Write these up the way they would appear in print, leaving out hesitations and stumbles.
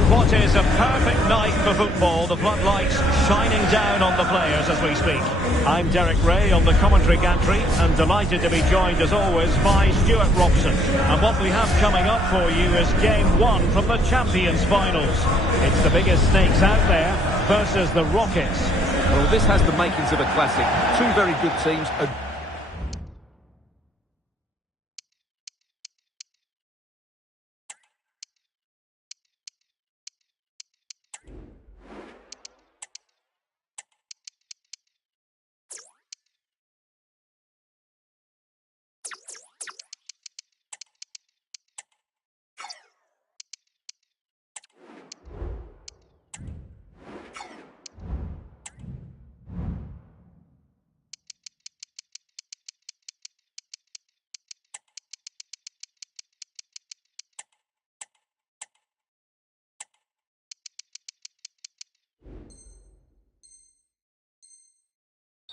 Well, what is a perfect night for football. The floodlights shining down on the players as we speak. I'm Derek Ray on the commentary gantry and delighted to be joined as always by Stuart Robson. And what we have coming up for you is game one from the Champions Finals. It's the biggest snakes out there versus the Rockets. Well, this has the makings of a classic. Two very good teams.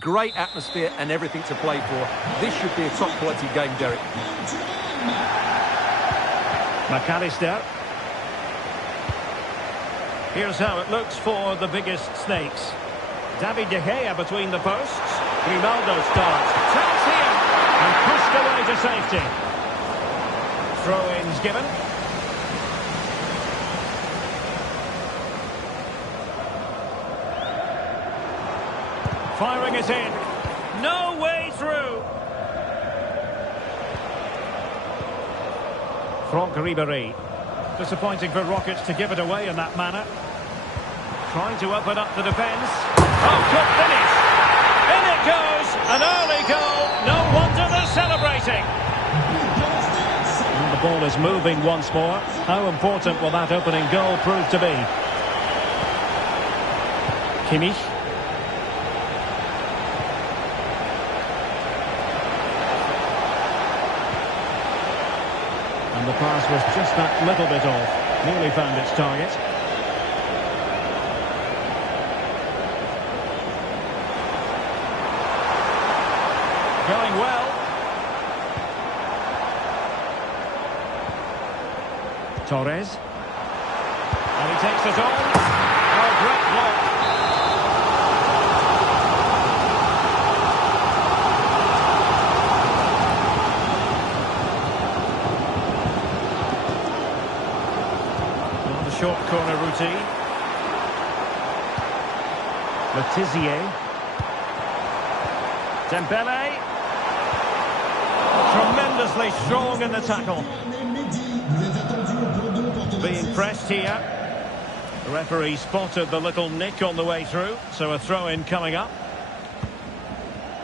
Great atmosphere and everything to play for. This should be a top-quality game, Derek. McAllister. Here's how it looks for the biggest snakes. David De Gea between the posts. Grimaldo starts. Chance here. And pushed away to safety. Throw-ins given. Firing it in. No way through. Franck Ribéry. Disappointing for Rockets to give it away in that manner. Trying to open up the defence. Oh, good finish. In it goes. An early goal. No wonder they're celebrating. And the ball is moving once more. How important will that opening goal prove to be? Kimmich. The pass was just that little bit off. Nearly found its target. Going well. Torres. And he takes it on. Oh, great block. Short corner routine. Letizier. Dembele. Tremendously strong in the tackle. Being pressed here. The referee spotted the little nick on the way through, so a throw-in coming up.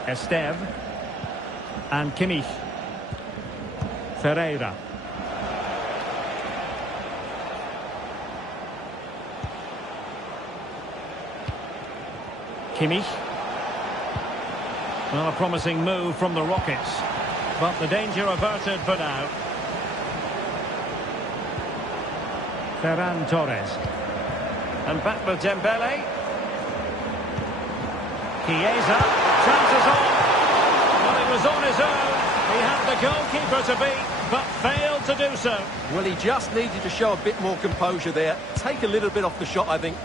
Esteve. And Kimmich. Ferreira. Kimmich. Well, a promising move from the Rockets, but the danger averted for now. Ferran Torres. And back with Dembele. Chiesa. Chances on. Well, he was on his own. He had the goalkeeper to beat, but failed to do so. Well, he just needed to show a bit more composure there. Take a little bit off the shot, I think.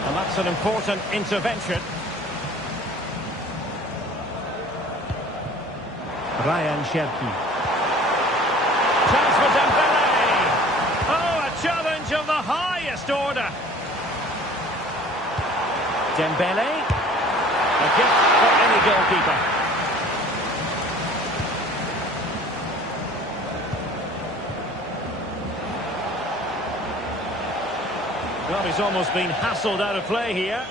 And that's an important intervention. Ryan Cherki. Chance for Dembele. Oh, a challenge of the highest order. Dembele. A gift for any goalkeeper. Well, he's almost been hassled out of play here.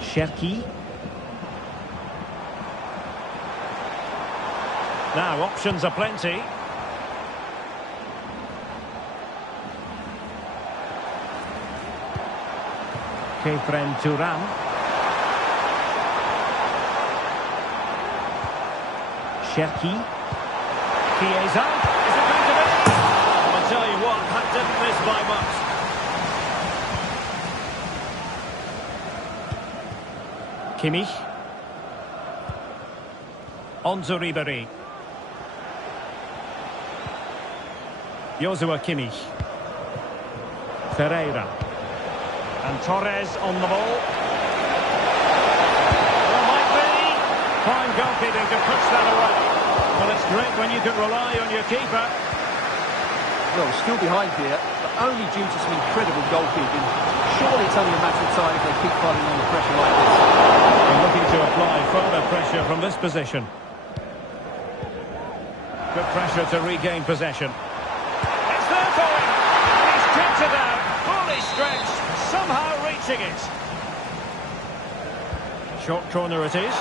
Cherki. Now, options are plenty. Kefren Turam. Cherki. Chiesa. Is it going to be? I'll tell you what, that didn't miss by much. Kimmich. On to Ribéry. Joshua Kimmich. Ferreira. And Torres on the ball. Well, might be. Fine goalkeeping to push that away. Well, it's great when you can rely on your keeper. Well, still behind here, but only due to some incredible goalkeeping. Surely it's only a matter of time if they keep fighting under pressure like this. They're looking to apply further pressure from this position. Good pressure to regain possession. It's there for him. He's kicked it out, fully stretched, somehow reaching it. Short corner it is.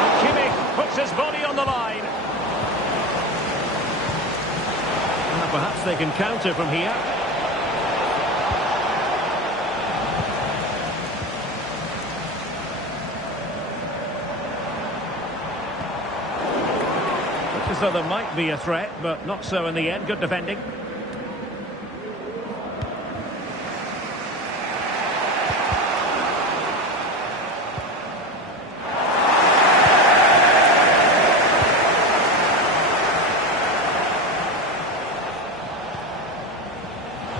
And Kimmich puts his body on the line. Well, perhaps they can counter from here. So there might be a threat, but not so in the end. Good defending.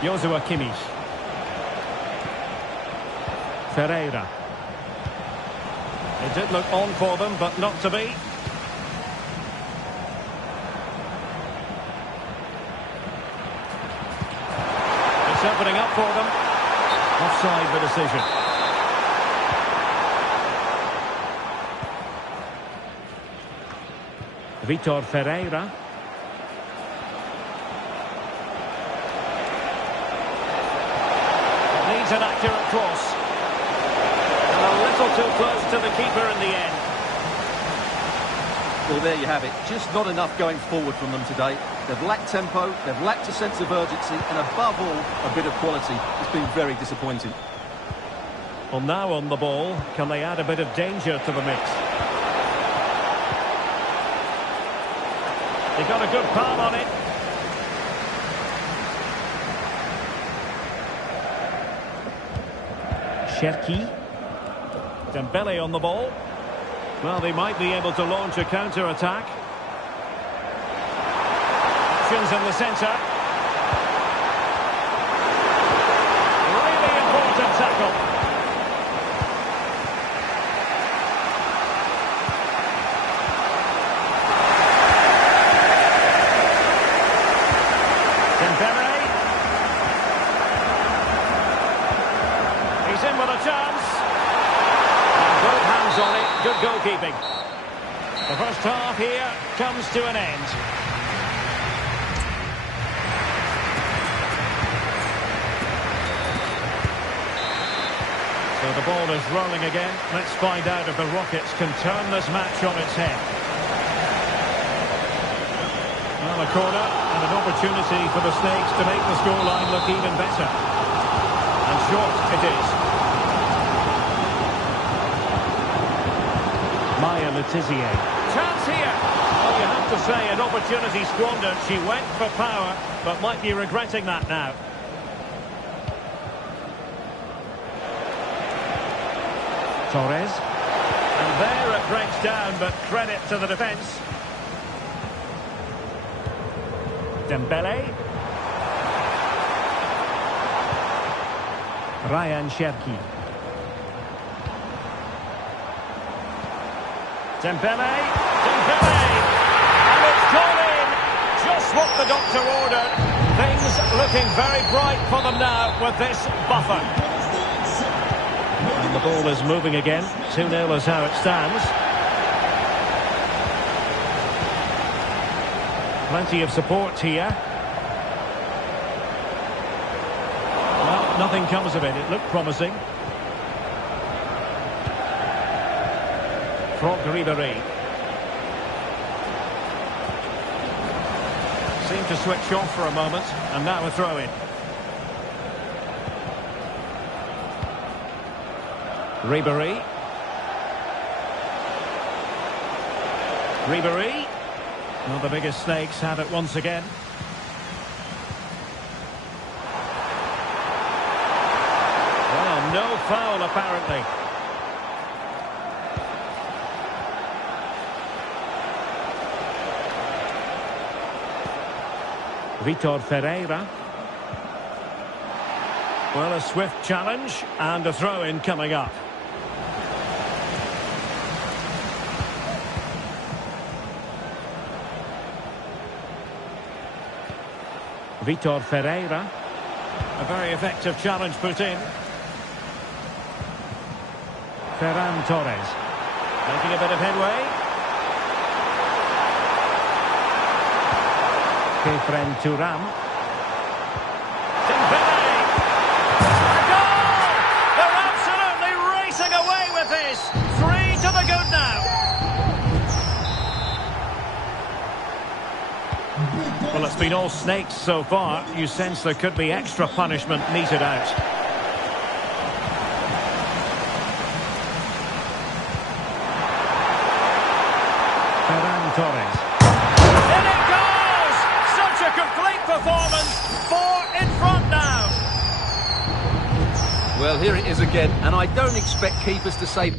Joshua Kimmich. Ferreira. It did look on for them, but not to be. Opening up for them. Offside the decision. Vitor Ferreira. It needs an accurate cross. And a little too close to the keeper in the end. Well, there you have it. Just not enough going forward from them today. They've lacked tempo, they've lacked a sense of urgency, and above all, a bit of quality. It's been very disappointing. Well, now on the ball, can they add a bit of danger to the mix? They got a good palm on it. Cherki. Dembele on the ball. Well, they might be able to launch a counter-attack. Options in the centre. Really important tackle. Dembele. He's in with a chance. And both hands on it. Good goalkeeping. The first half here comes to an end. So the ball is rolling again. Let's find out if the Rockets can turn this match on its head. Well, a corner and an opportunity for the Snakes to make the scoreline look even better. And short it is. Maya Letizier. Chance here. Well, you have to say an opportunity squandered. She went for power, but might be regretting that now. Torres. And there it breaks down, but credit to the defence. Dembele. Ryan Cherki. Dembele. Dembele. And it's gone in. Just what the doctor ordered. Things looking very bright for them now with this buffer. And the ball is moving again. 2-0 is how it stands. Plenty of support here. Well, nothing comes of it. It looked promising. Franck Ribéry. Seemed to switch off for a moment, and now a throw-in. Ribéry. Ribéry. Well, the biggest Snakes have it once again. Well, no foul apparently. Vitor Ferreira. Well, a swift challenge and a throw-in coming up. Vitor Ferreira. A very effective challenge put in. Ferran Torres. Making a bit of headway. Kefren Turam. Dembele! A goal! They're absolutely racing away with this! 3 to the good now! Well, it's been all snakes so far. You sense there could be extra punishment meted out. Ferran Torres. In it goes! Such a complete performance. 4 in front now. Well, here it is again, and I don't expect keepers to say...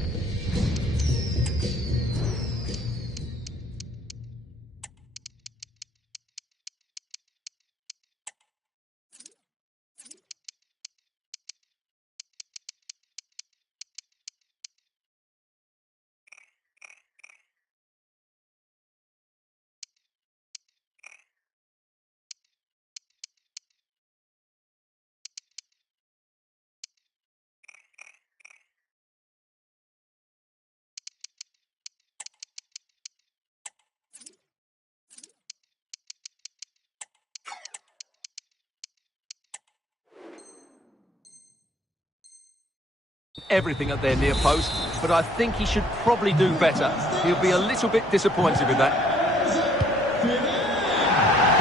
everything at their near post, but I think he should probably do better. He'll be a little bit disappointed with that.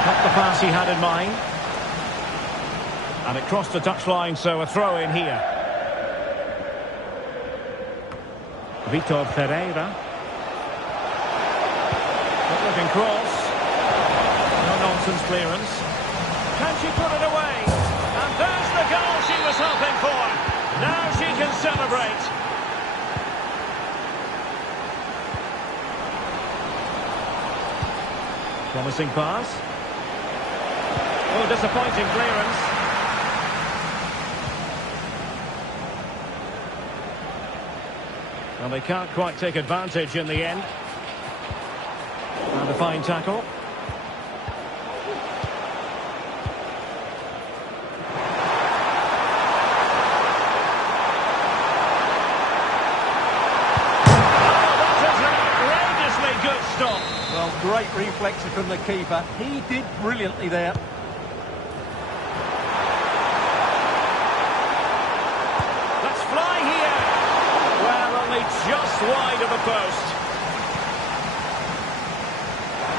Not the pass he had in mind. And it crossed the touchline, so a throw in here. Vitor Ferreira. Good looking cross. No nonsense clearance. Can she put it away? And there's the goal she was hoping for. Now she can celebrate. Promising pass. Oh, disappointing clearance. Well, they can't quite take advantage in the end. And a fine tackle. Well, great reflection from the keeper. He did brilliantly there. Let's fly here. Well, only just wide of the post.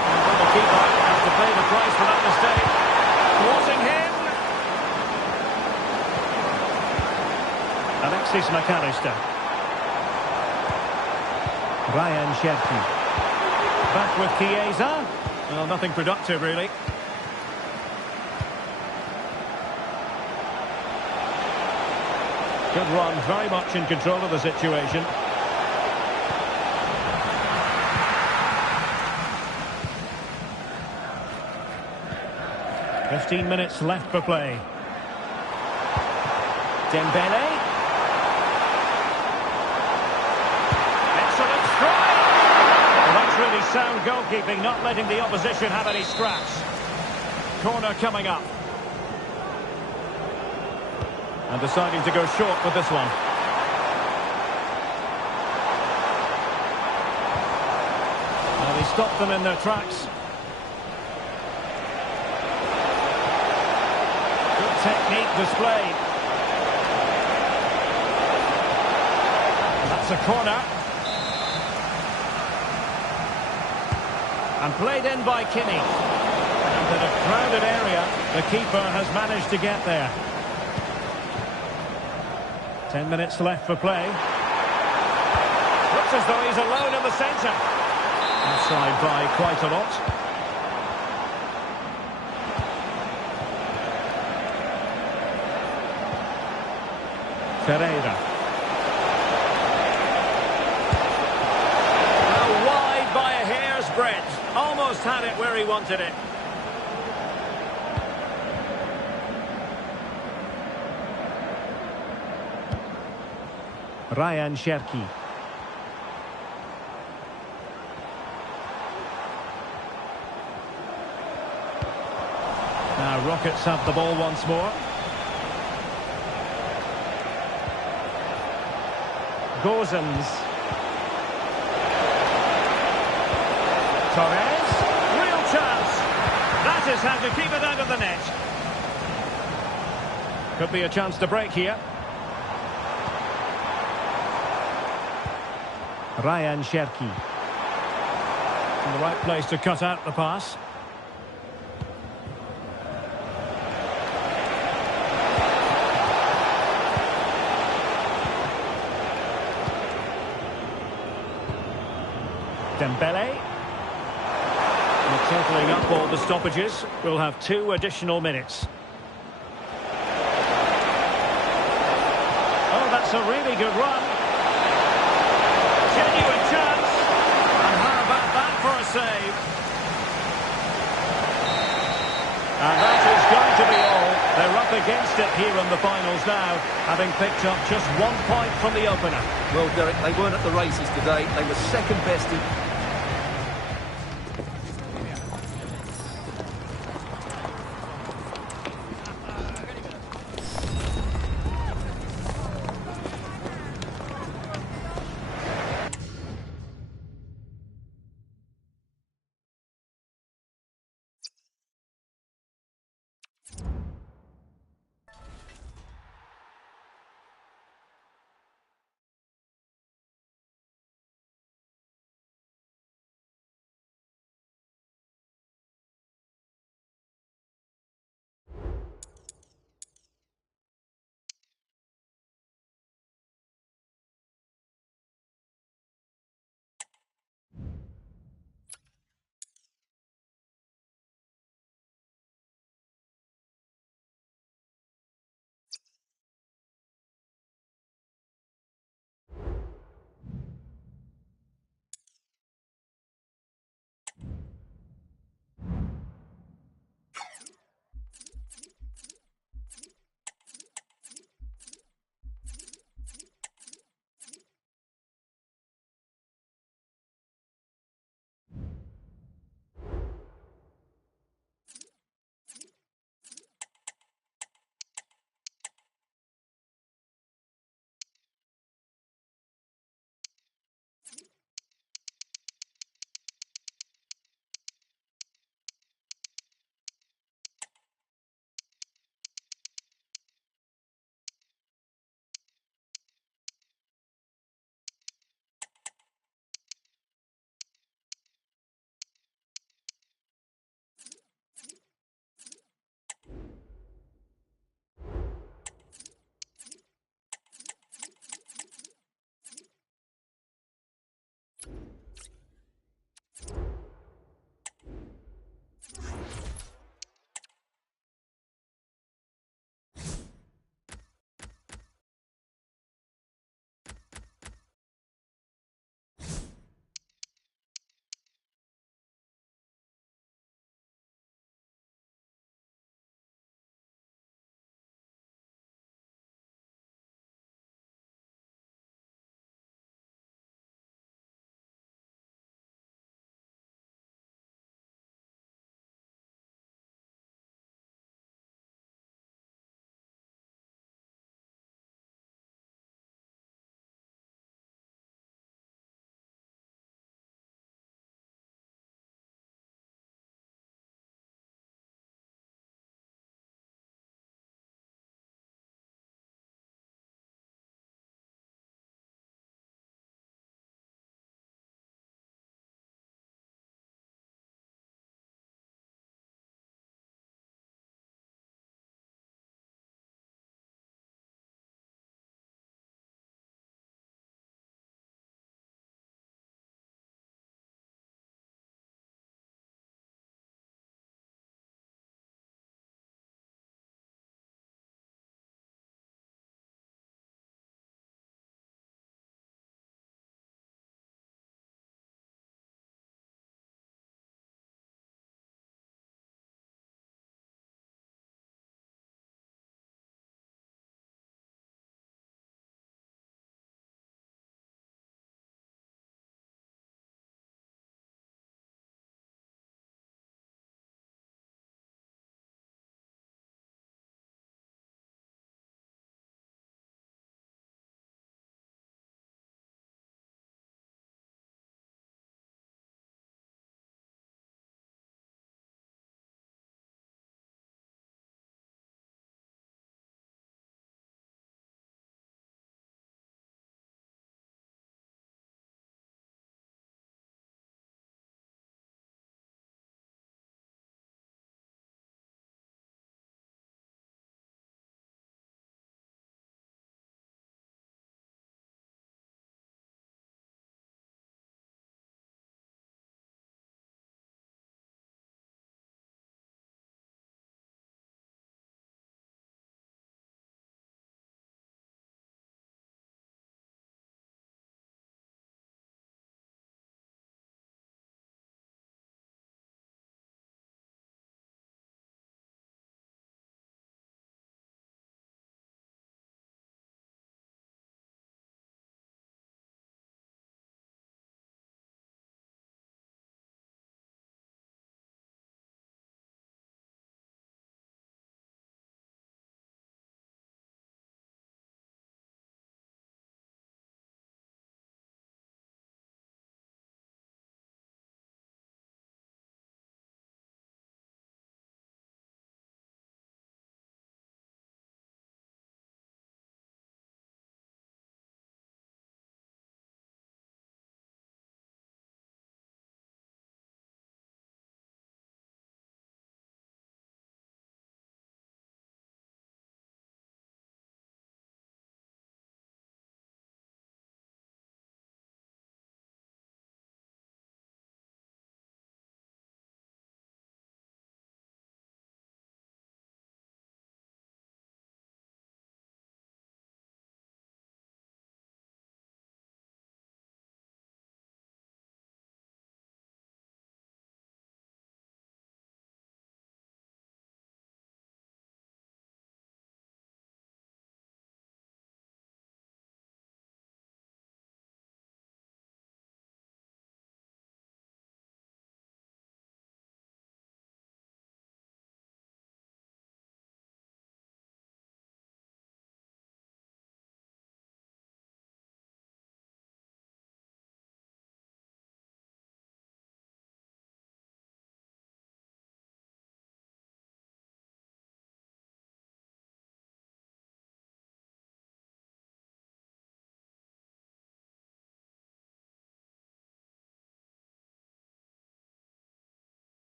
And the keeper has to pay the price for that mistake. Thwarting him. Alexis McAllister. Ryan Cherki. Back with Chiesa. Well, nothing productive, really. Good run, very much in control of the situation. "15 minutes left for play. Dembele. Excellent strike! Really sound goalkeeping, not letting the opposition have any scraps. Corner coming up. And deciding to go short with this one. Well, he stopped them in their tracks. Good technique displayed. And that's a corner. And played in by Kinney. And in a crowded area, the keeper has managed to get there. 10 minutes left for play. Looks as though he's alone in the centre. Offside by quite a lot. Ferreira. Now wide by a hair's breadth. Almost had it where he wanted it. Ryan Cherki. Now Rockets have the ball once more. Gozens. Torres. Real chance. That is how to keep it out of the net. Could be a chance to break here. Ryan Cherki. In the right place to cut out the pass. Dembele. We're totaling up all the stoppages. We'll have 2 additional minutes. Oh, that's a really good run. Genuine chance. And how about that for a save? And that is going to be all. They're up against it here in the finals now, having picked up just 1 point from the opener. Well, Derek, they weren't at the races today. They were second best in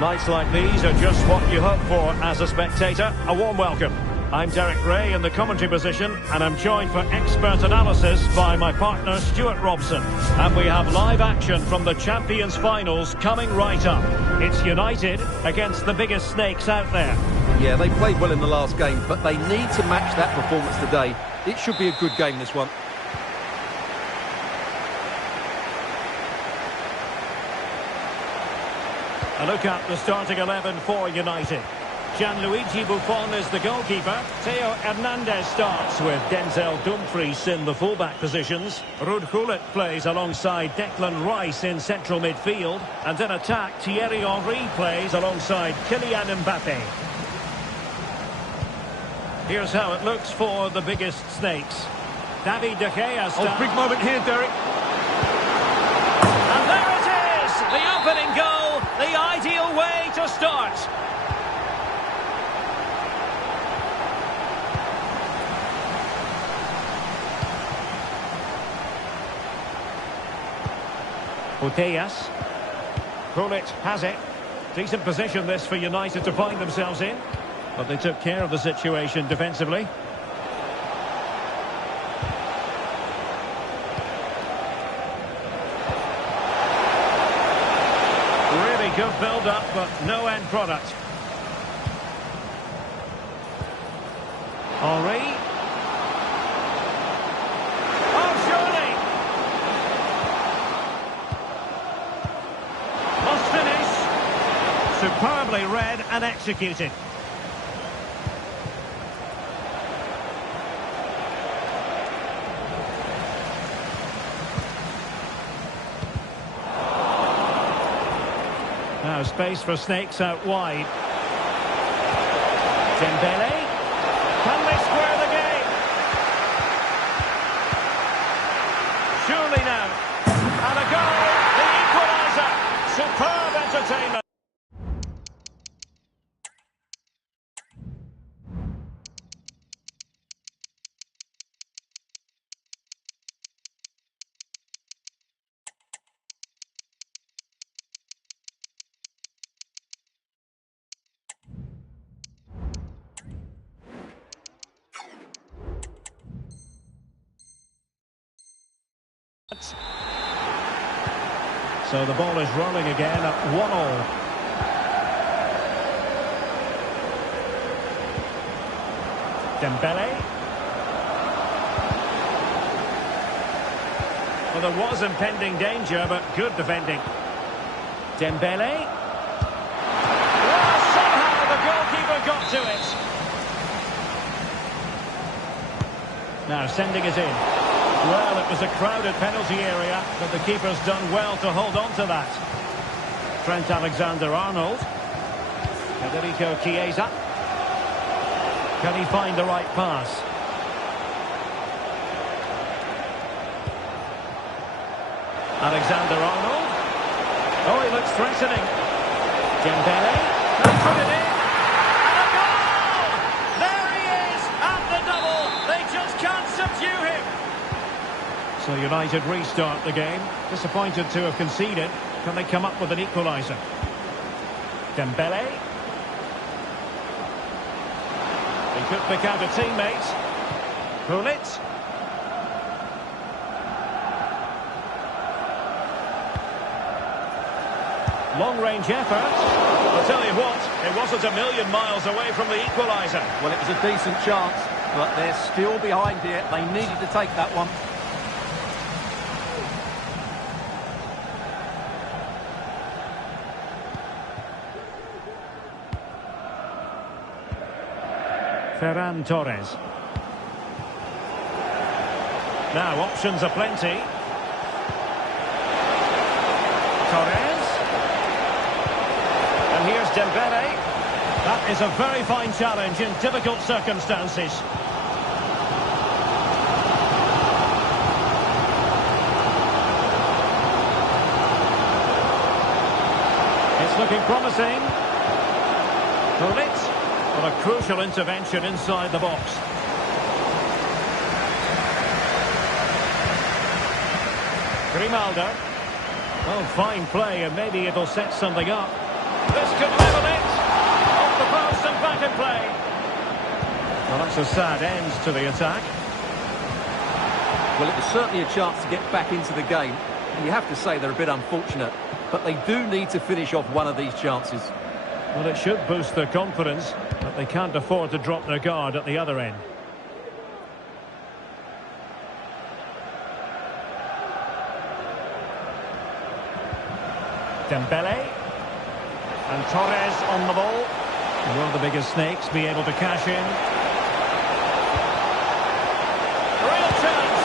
nights like these are just what you hope for as a spectator. A warm welcome. I'm Derek Ray in the commentary position, and I'm joined for expert analysis by my partner Stuart Robson. And we have live action from the Champions Finals coming right up. It's United against the biggest snakes out there. Yeah, they played well in the last game, but they need to match that performance today. It should be a good game, this one. A look at the starting 11 for United. Gianluigi Buffon is the goalkeeper. Theo Hernandez starts with Denzel Dumfries in the fullback positions. Ruud Gullit plays alongside Declan Rice in central midfield. And in attack, Thierry Henry plays alongside Kylian Mbappe. Here's how it looks for the biggest snakes. David De Gea starts. Oh, big moment here, Derek. And there it is! The opening goal, the ideal way to start. Putellas. Gullit has it. Decent position this for United to find themselves in. But they took care of the situation defensively. Really good build-up, but no end product. Henry. Superbly read and executed. Now space for snakes out wide. Dembele. Can they square the game? Surely now. And a goal. The equaliser. Superb entertainment. So the ball is rolling again at 1-1. Dembele. Well, there was impending danger, but good defending. Dembele. Well, somehow the goalkeeper got to it. Now sending it in. Well, it was a crowded penalty area, but the keeper's done well to hold on to that. Trent Alexander-Arnold. Federico Chiesa. Can he find the right pass? Alexander-Arnold. Oh, he looks threatening. Dembele. Can he put it in? And a goal! There he is at the double. They just can't subdue him. So United restart the game. Disappointed to have conceded. Can they come up with an equaliser? Dembele. He could pick out a teammate. Gullit. Long-range effort. I'll tell you what, it wasn't a million miles away from the equaliser. Well, it was a decent chance, but they're still behind here. They needed to take that one. Ferran Torres. Now options are plenty. Torres. And here's Dembele. That is a very fine challenge in difficult circumstances. It's looking promising. Gullit. Well, a crucial intervention inside the box. Grimaldo. Oh, fine play, and maybe it'll set something up. This could level it. Off the post and back in play. Well, that's a sad end to the attack. Well, it was certainly a chance to get back into the game. And you have to say they're a bit unfortunate. But they do need to finish off one of these chances. Well, it should boost their confidence, but they can't afford to drop their guard at the other end. Dembele. And Torres on the ball. Will the biggest snakes be able to cash in? Real chance!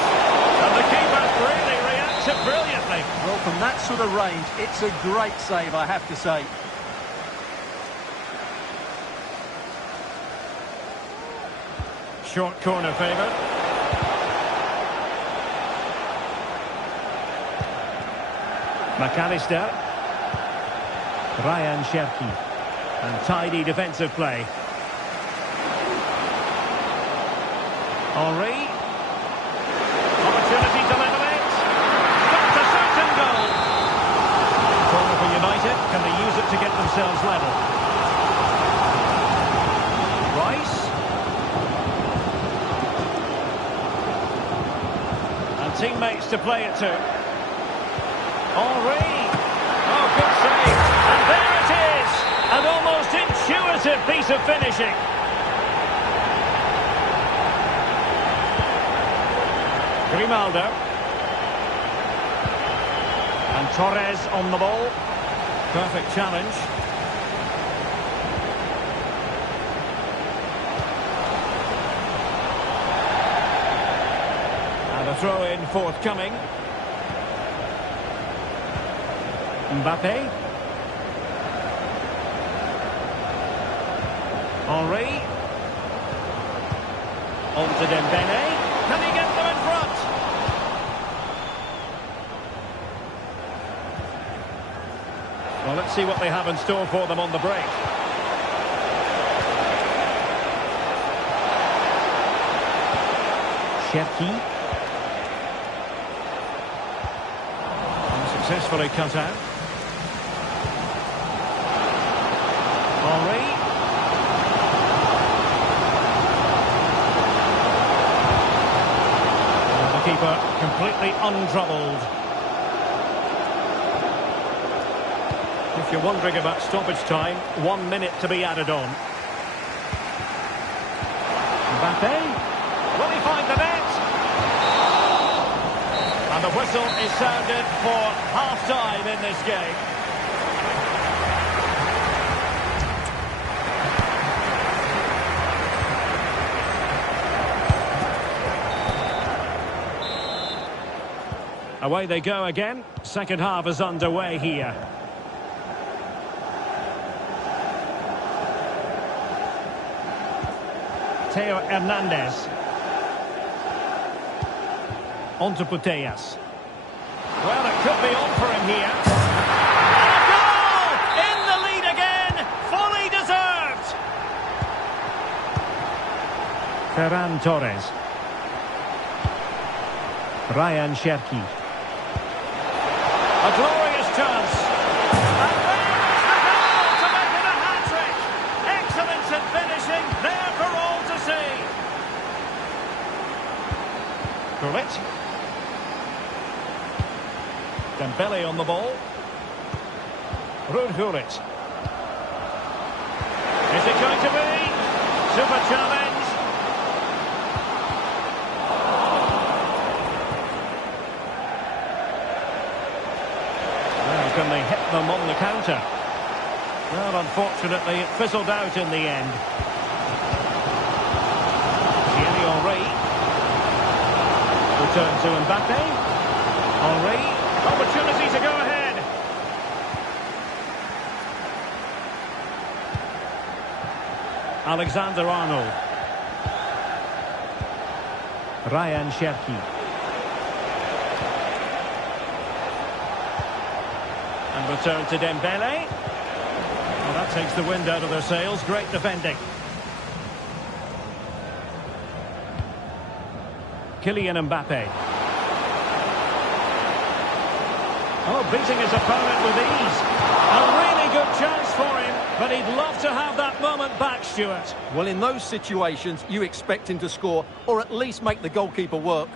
And the keeper really reacted brilliantly. Well, from that sort of range, it's a great save, I have to say. Short corner favoured. McAllister. Ryan Cherki. And tidy defensive play. Henry. Opportunity to level it. That's a certain goal. Corner for United. Can they use it to get themselves level? Rice. And teammates to play it to. Henry. Oh, good save. And there it is. An almost intuitive piece of finishing. Grimaldo. And Torres on the ball. Perfect challenge. And a throw-in forthcoming. Mbappe. Henry. On to Dembele. Can he get them in front? Well, let's see what they have in store for them on the break. Cherki. Successfully cut out. Henry. And the keeper completely untroubled. If you're wondering about stoppage time, 1 minute to be added on. Mbappe. Will he find the net? And the whistle is sounded for half-time in this game. Away they go again. Second half is underway here. Theo Hernandez. On to Putellas. Well, it could be on for him here. And a goal! In the lead again! Fully deserved! Ferran Torres. Ryan Cherki. A glorious chance. And there's the goal to make it a hat-trick. Excellence in finishing, there for all to see. Gullit. Dembele on the ball. Gullit. Is it going to be? Super challenge. Can they hit them on the counter? Well, unfortunately, it fizzled out in the end. Thierry Henry. Return to Mbappe. Henry. Opportunity to go ahead. Alexander-Arnold. Ryan Cherki. And return to Dembele. Well, that takes the wind out of their sails. Great defending. Kylian Mbappe. Oh, beating his opponent with ease. A really good chance for But he'd love to have that moment back, Stuart. Well, in those situations, you expect him to score, or at least make the goalkeeper work.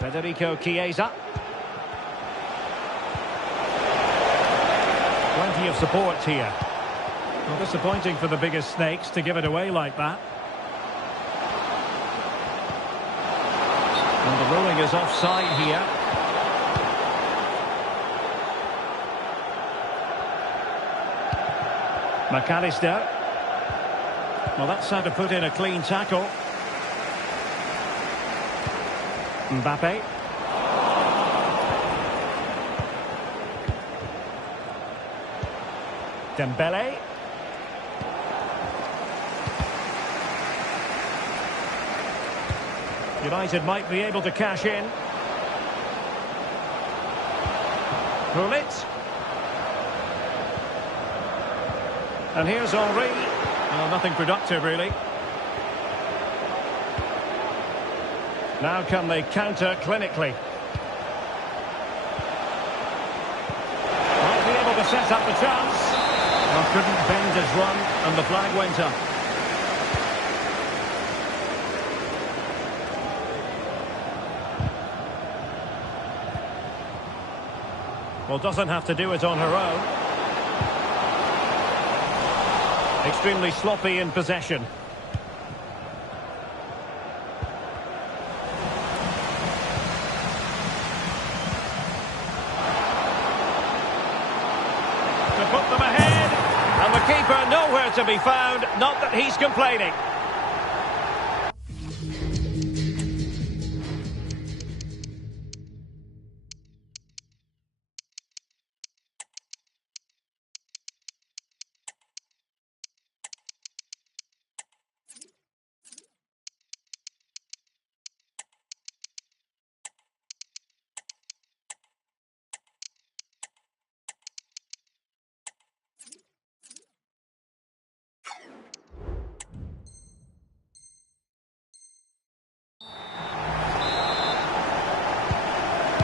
Federico Chiesa. Plenty of support here. Well, disappointing for the biggest snakes to give it away like that. And the ruling is offside here. McAllister. Well, that's how to put in a clean tackle. Mbappe. Dembele. United might be able to cash in. Gullit. And here's Henry. Well, nothing productive, really. Now can they counter clinically? Might be able to set up the chance. Well, couldn't bend his run, and the flag went up. Well, doesn't have to do it on her own. Extremely sloppy in possession. To put them ahead, and the keeper nowhere to be found, not that he's complaining.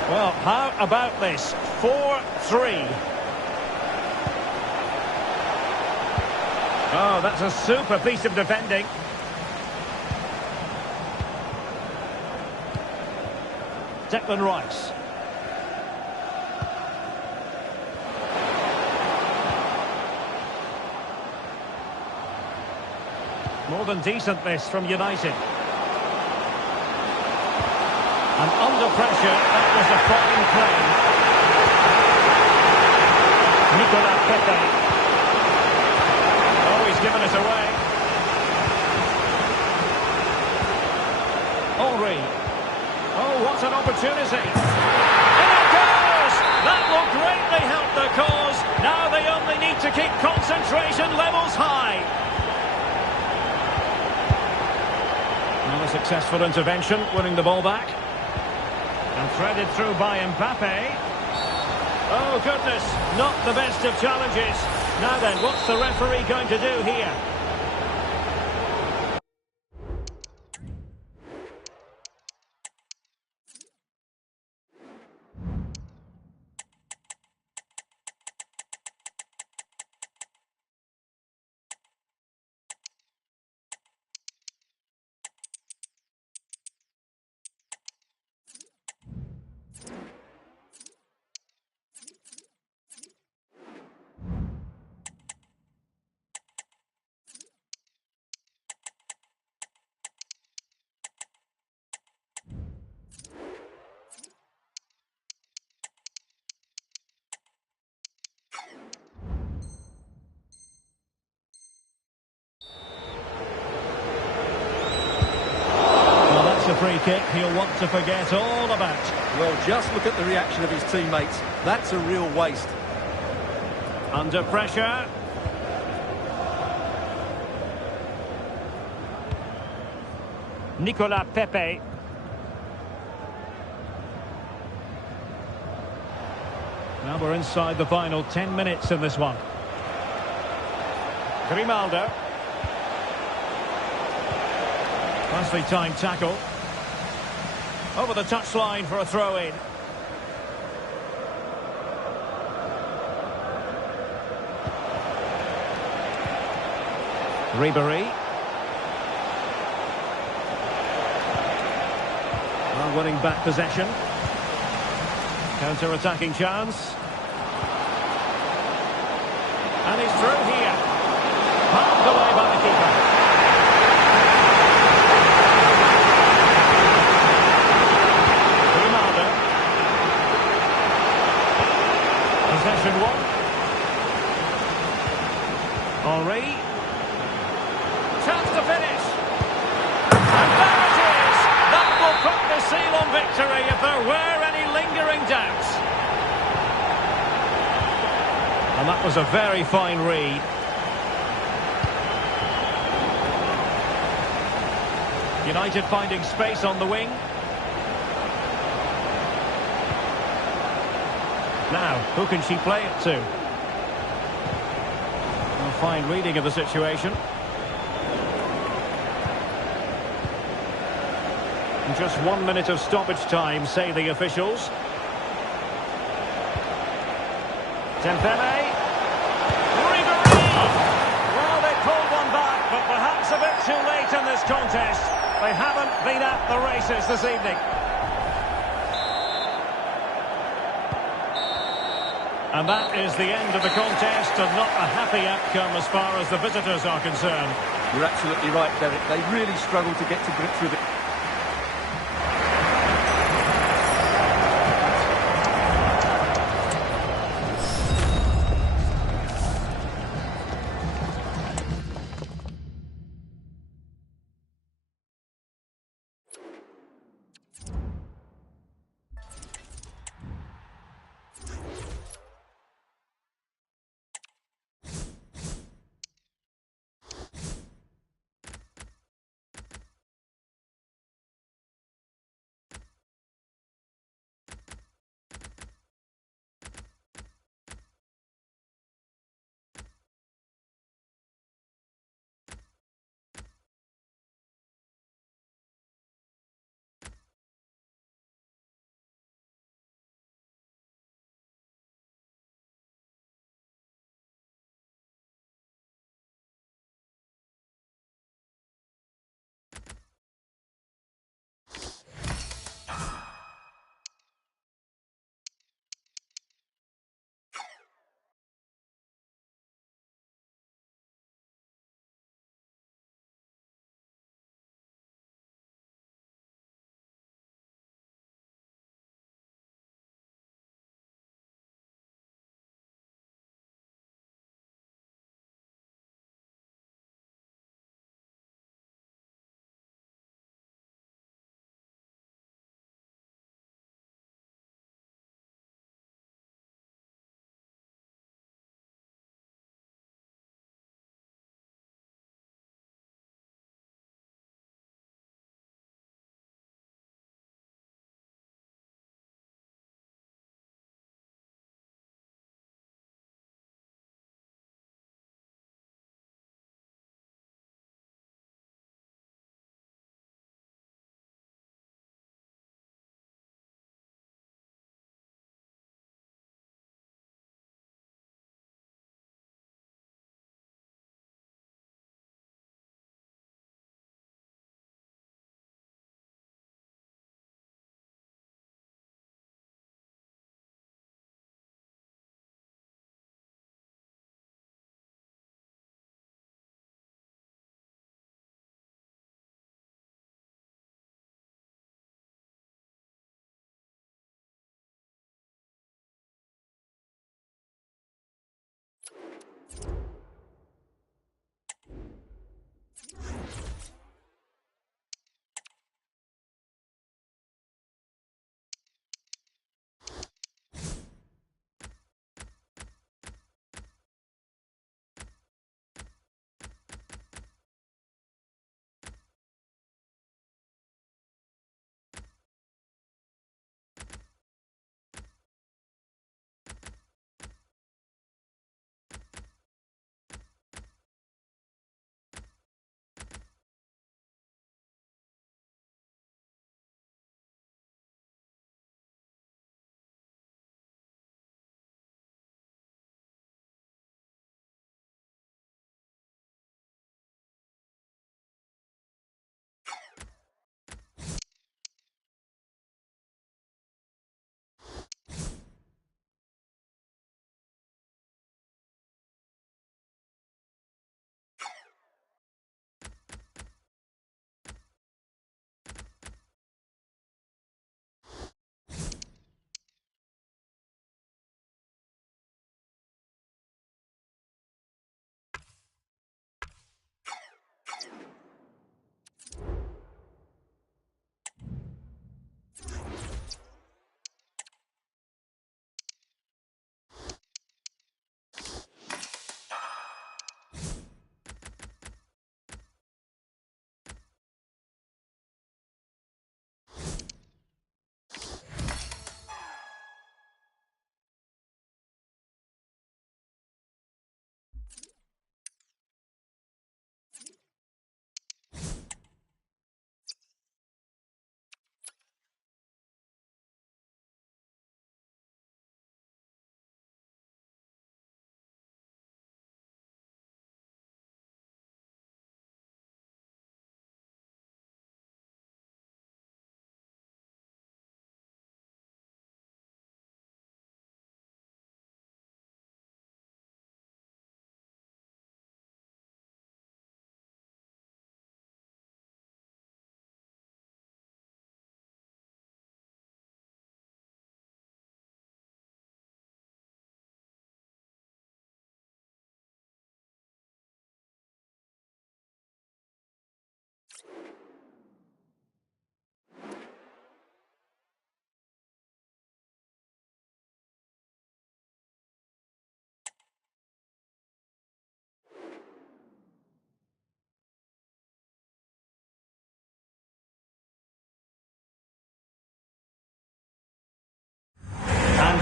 Well, how about this? 4-3. Oh, that's a super piece of defending. Declan Rice. More than decent this from United. And under pressure, that was a fine play. Nicolas Pepe. Oh, he's given it away. Henry. Oh, what an opportunity. In it goes! That will greatly help the cause. Now they only need to keep concentration levels high. Well, a successful intervention, winning the ball back. And threaded through by Mbappe. Oh, goodness, not the best of challenges. Now then, what's the referee going to do here? A free kick he'll want to forget all about. Well, just look at the reaction of his teammates. That's a real waste. Under pressure. Nicolas Pepe. Now we're inside the final 10 minutes in this one. Grimaldo. Nicely timed tackle. Over the touchline for a throw-in. Ribery. Are winning back possession. Counter-attacking chance. And he's through here. Palmed away by the keeper. Ronaldo. Possession one. Henry. Chance to finish. And there it is. That will put the seal on victory if there were any lingering doubts. And that was a very fine read. United finding space on the wing. Now, who can she play it to? A fine reading of the situation. And just 1 minute of stoppage time, say the officials. Dembele. Ribery. Well, they pulled one back, but perhaps a bit too late in this contest. They haven't been at the races this evening. And that is the end of the contest, and not a happy outcome as far as the visitors are concerned. You're absolutely right, Derek. They really struggled to get to grips with it.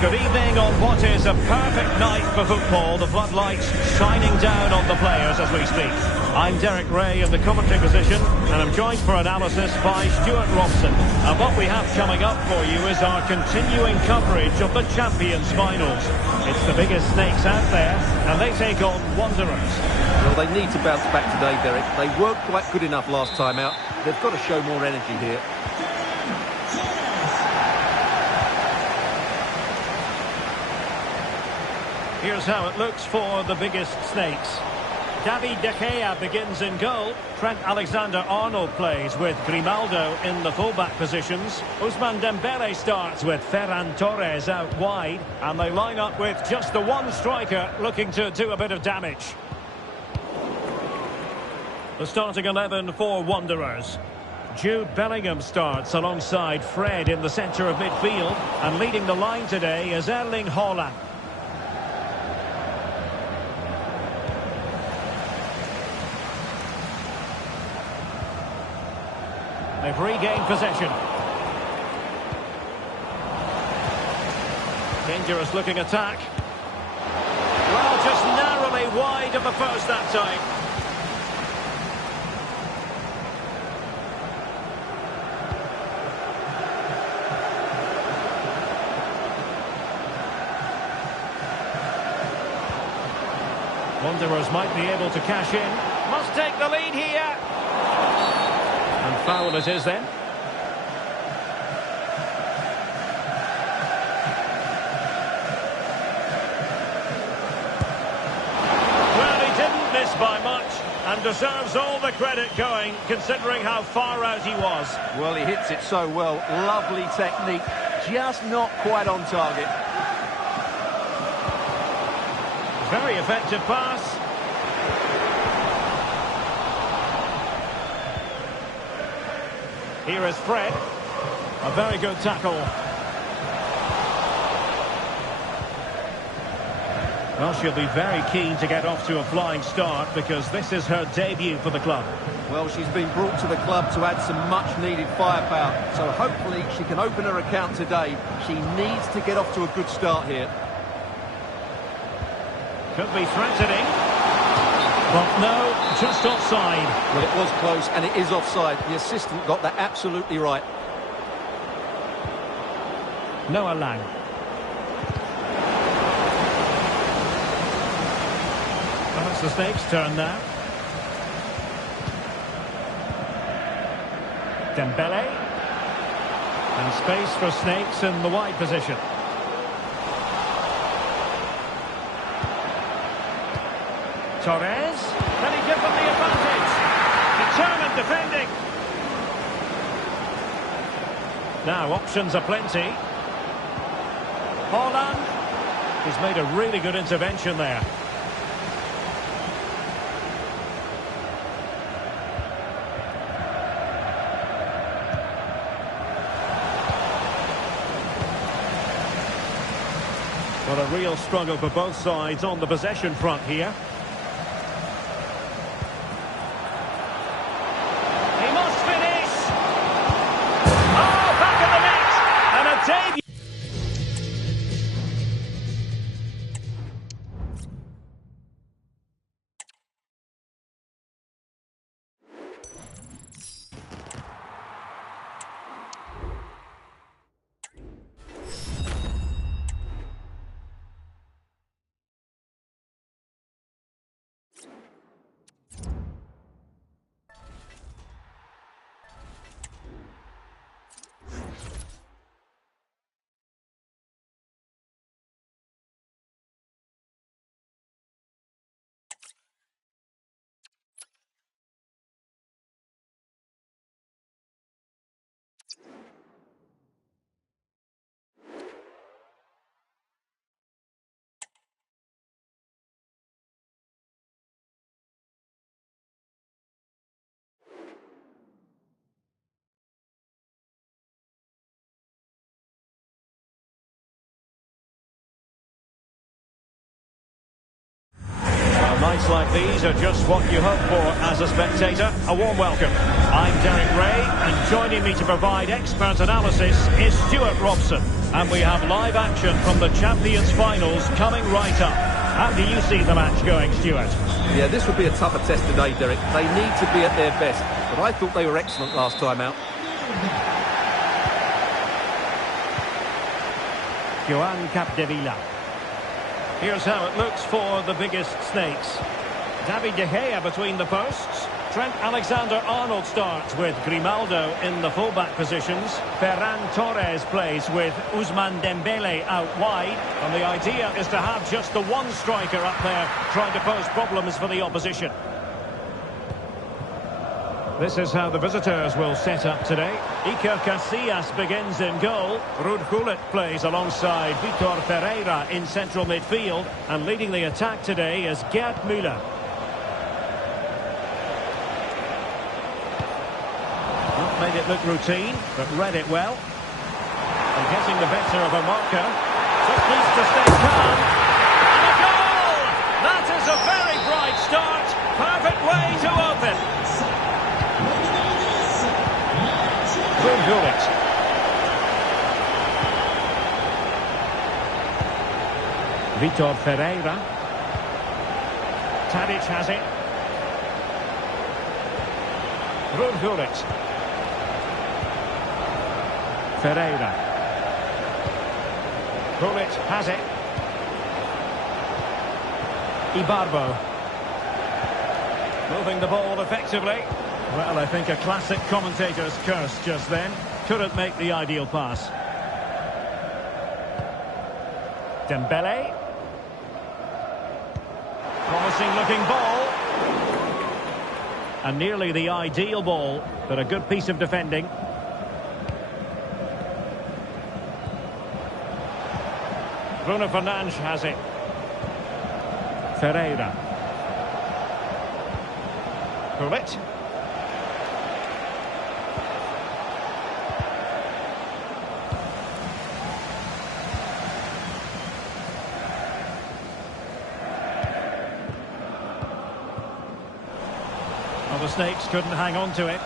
Good evening on what is a perfect night for football. The floodlights shining down on the players as we speak. I'm Derek Ray in the commentary position, and I'm joined for analysis by Stuart Robson. And what we have coming up for you is our continuing coverage of the Champions Finals. It's the biggest stakes out there, and they take on Wanderers. Well, they need to bounce back today, Derek. They weren't quite good enough last time out. They've got to show more energy here. Here's how it looks for the biggest stakes. David De Gea begins in goal. Trent Alexander-Arnold plays with Grimaldo in the fullback positions. Ousmane Dembele starts with Ferran Torres out wide. And they line up with just the one striker looking to do a bit of damage. The starting 11 for Wanderers. Jude Bellingham starts alongside Fred in the centre of midfield. And leading the line today is Erling Haaland. They've regained possession. Dangerous looking attack. Well, just narrowly wide of the post that time. Wanderers might be able to cash in. Must take the lead here. And foul it is then. Well, he didn't miss by much and deserves all the credit going, considering how far out he was. Well, he hits it so well. Lovely technique, just not quite on target. Very effective pass. Here is Fred. A very good tackle. Well, she'll be very keen to get off to a flying start because this is her debut for the club. Well, she's been brought to the club to add some much-needed firepower. So hopefully she can open her account today. She needs to get off to a good start here. Could be threatening. But no, just offside. Well, it was close, and it is offside. The assistant got that absolutely right. Noah Lang. Well, it's the Snakes' turn now. Dembele. And space for Snakes in the wide position. Torres, can he give them the advantage? Determined defending. Now options are plenty. Haaland, he's made a really good intervention there. Well, a real struggle for both sides on the possession front here. Nights like these are just what you hope for as a spectator. A warm welcome. I'm Derek Ray, and joining me to provide expert analysis is Stuart Robson. And we have live action from the Champions Finals coming right up. How do you see the match going, Stuart? Yeah, this would be a tougher test today, Derek. They need to be at their best, but I thought they were excellent last time out. Joan Capdevila. Here's how it looks for the biggest snakes. David De Gea between the posts. Trent Alexander-Arnold starts with Grimaldo in the fullback positions. Ferran Torres plays with Ousmane Dembele out wide. And the idea is to have just the one striker up there trying to pose problems for the opposition. This is how the visitors will set up today. Iker Casillas begins in goal. Ruud Gullit plays alongside Vitor Pereira in central midfield. And leading the attack today is Gerd Müller. Not made it look routine, but read it well. And getting the better of a marker. Just needs to stay calm. And a goal! That is a very bright start. Perfect way to open. Ruud Gullit. Vitor Pereira. Tadic has it. Ruud Gullit. Pereira. Gullit has it. Ibarbo. Moving the ball effectively. Well, I think a classic commentator's curse just then. Couldn't make the ideal pass. Dembele. Promising looking ball. And nearly the ideal ball, but a good piece of defending. Bruno Fernandes has it. Ferreira. Gullit. Well, the Snakes couldn't hang on to it.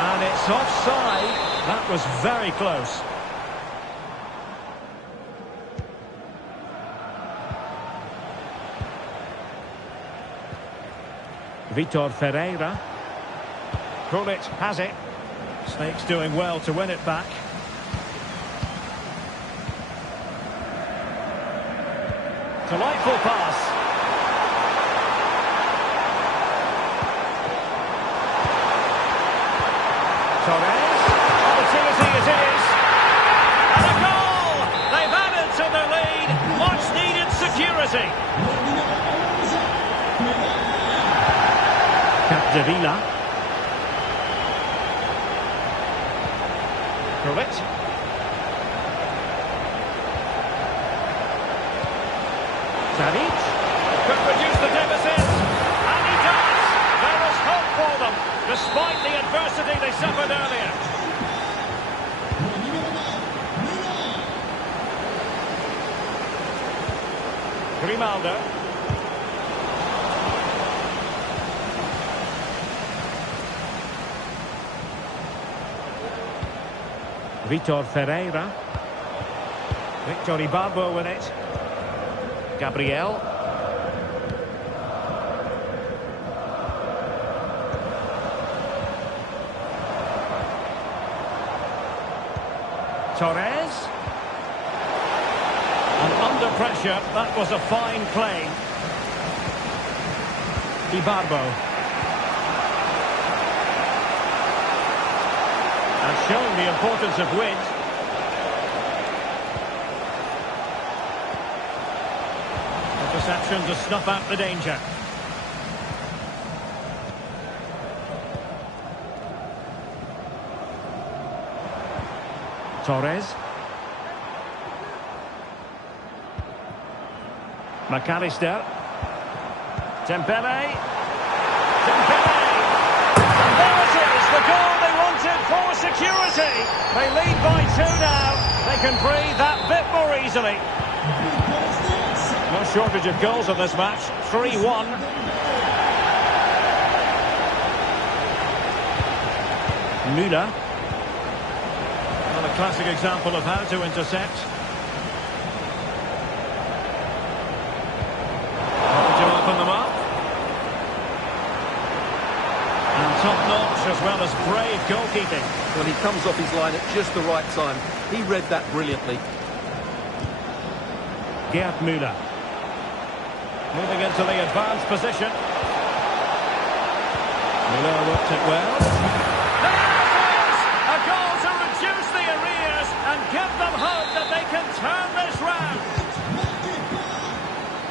And it's offside. That was very close. Vitor Pereira. Gullit has it. Snakes doing well to win it back. Delightful pass. Torres. Opportunity it is. And a goal! They've added to their lead. Much needed security. Capdevila. Gullit. Tadic could reduce the deficit, and he does. There is hope for them, despite the adversity they suffered earlier. Grimaldo. Vitor Pereira. Victor Ibarbo with it. Gabriel. Torres. And under pressure, that was a fine claim. Ibarbo. And showing the importance of width. Interception to snuff out the danger. Torres. McAllister. Dembele. Dembele. And there it is, the goal they wanted for security. They lead by 2 now. They they can breathe that bit more easily. No shortage of goals in this match. 3-1. Müller. Another classic example of how to intercept. To open them up. And top-notch as well as brave goalkeeping. When he comes off his line at just the right time, he read that brilliantly. Gerd Müller. Moving into the advanced position. Müller worked it well. There it is! A goal to reduce the arrears and give them hope that they can turn this round.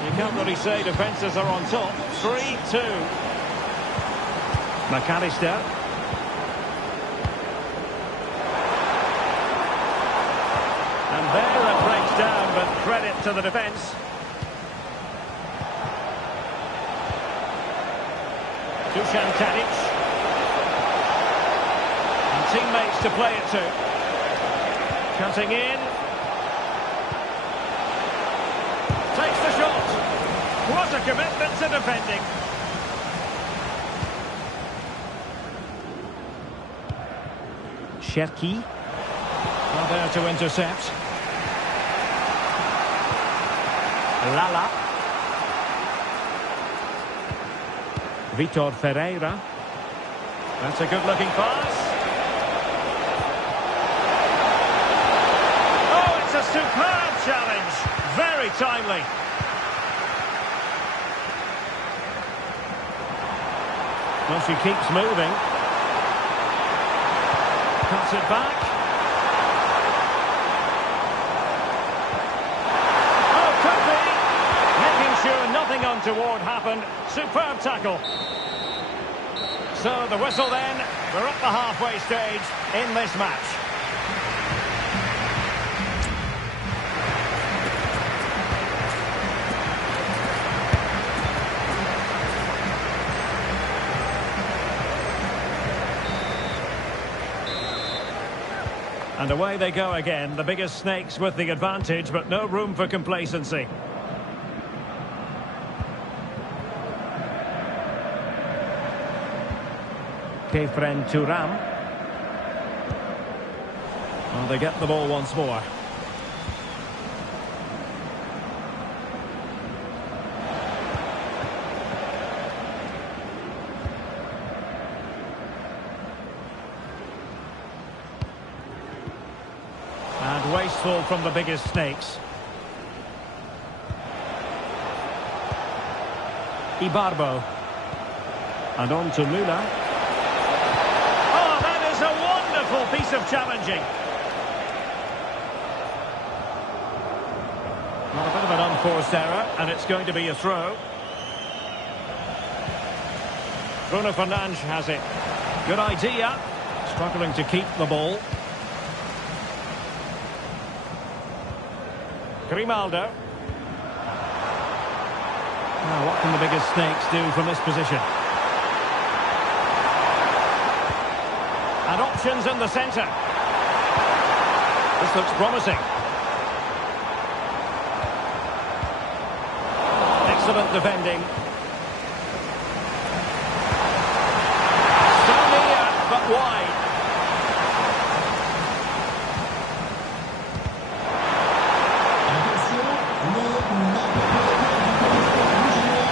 You can't really say defences are on top. 3-2. McAllister. And there it breaks down, but credit to the defence. Dusan Tadic. And teammates to play it to. Cutting in. Takes the shot. What a commitment to defending. Cherki. Not there to intercept. Lala. Vitor Ferreira. That's a good-looking pass. Oh, it's a superb challenge. Very timely. Well, she keeps moving. Cuts it back. Oh, could be. Making sure nothing untoward happened. Superb tackle. So the whistle then. We're at the halfway stage in this match. And away they go again. The biggest snakes with the advantage, but no room for complacency. Kefren Thuram. Well, they get the ball once more. And wasteful from the biggest snakes. Ibarbo. And on to Müller. A wonderful piece of challenging. Well, a bit of an unforced error, and it's going to be a throw. Bruno Fernandes has it. Good idea. Struggling to keep the ball. Grimaldo. Now, what can the biggest snakes do from this position? And options in the centre. This looks promising. Excellent defending. So near, but wide.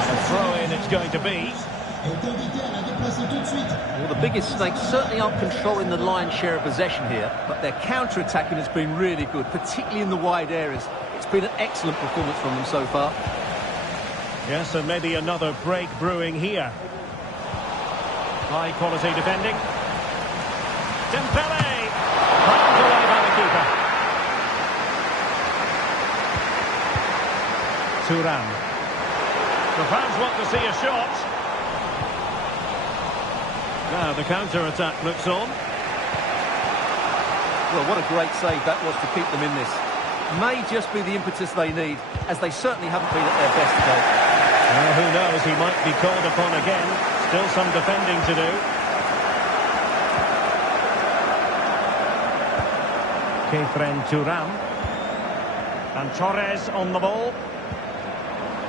A throw-in it's going to be. Well, the biggest snakes certainly aren't controlling the lion's share of possession here, but their counter-attacking has been really good, particularly in the wide areas. It's been an excellent performance from them so far. Yes, and maybe another break brewing here. High-quality defending. Dembele! Round away by the keeper. Thuram. The fans want to see a shot. Now the counter-attack looks on. Well, what a great save that was to keep them in this. May just be the impetus they need, as they certainly haven't been at their best today. Well, who knows, he might be called upon again. Still some defending to do. Turam. And Torres on the ball.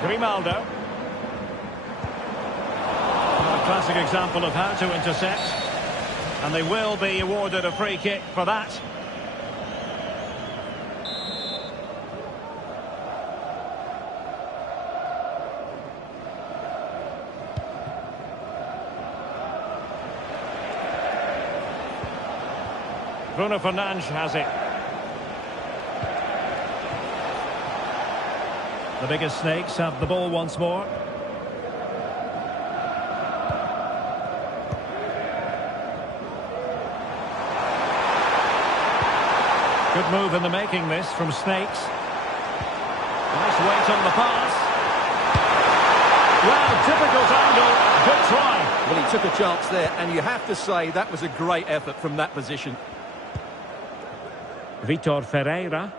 Grimaldo. A classic example of how to intercept. And they will be awarded a free kick for that. Bruno Fernandes has it. The biggest snakes have the ball once more. Good move in the making this from Snakes. Nice weight on the pass. Well, difficult angle. Good try. Well, he took a chance there, and you have to say that was a great effort from that position. Vitor Ferreira.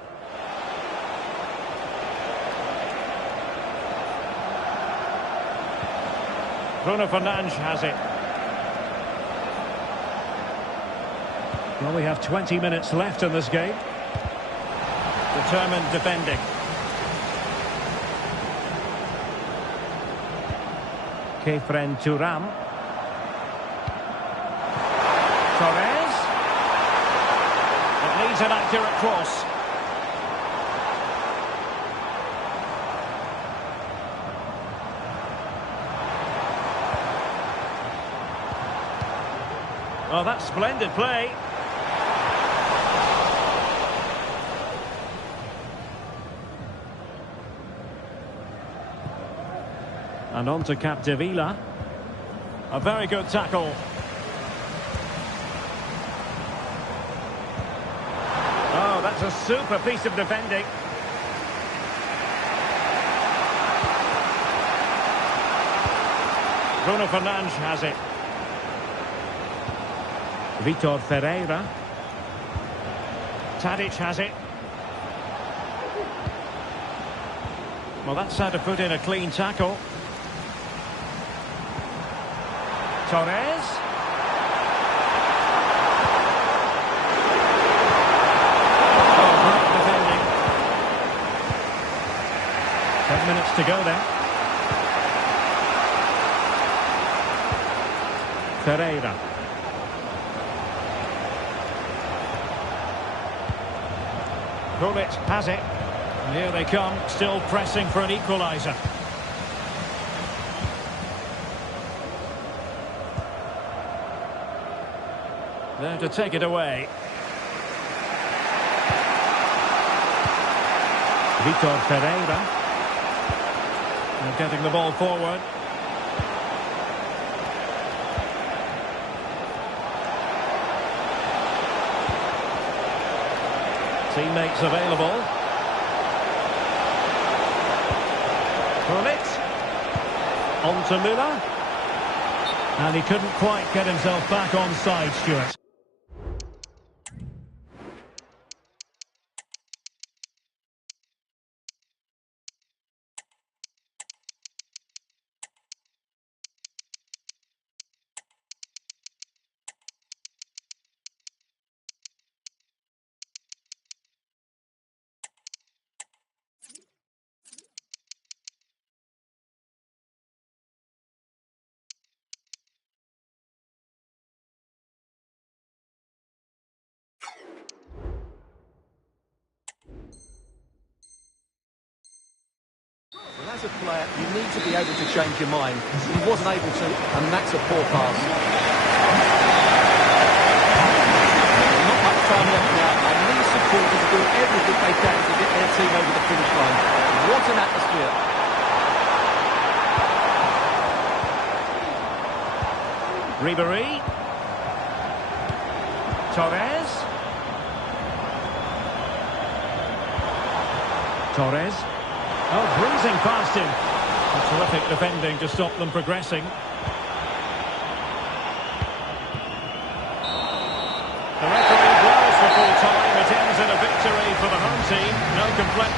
Bruno Fernandes has it. Well, we have 20 minutes left in this game. Determined defending. Turam. Torres. It needs an accurate cross. Oh, that's splendid play. And on to Capdevila. A very good tackle. Oh, that's a super piece of defending. Bruno Fernandes has it. Vitor Ferreira. Tadic has it. Well, that's how to put in a clean tackle. Torres. Oh, great defending. 10 minutes to go then. Ferreira. Gullit has it. And here they come, still pressing for an equaliser. There to take it away. Vitor Ferreira. They're getting the ball forward. Teammates available. Gullit. On to Müller. And he couldn't quite get himself back on side, Stuart. As a player, you need to be able to change your mind. He wasn't able to, and that's a poor pass. Not much time left now, and these supporters are doing everything they can to get their team over the finish line. What an atmosphere. Ribéry. Torres. Torres. Oh, breezing past him. A terrific defending to stop them progressing. The referee blows for full time. It ends in a victory for the home team. No complaint.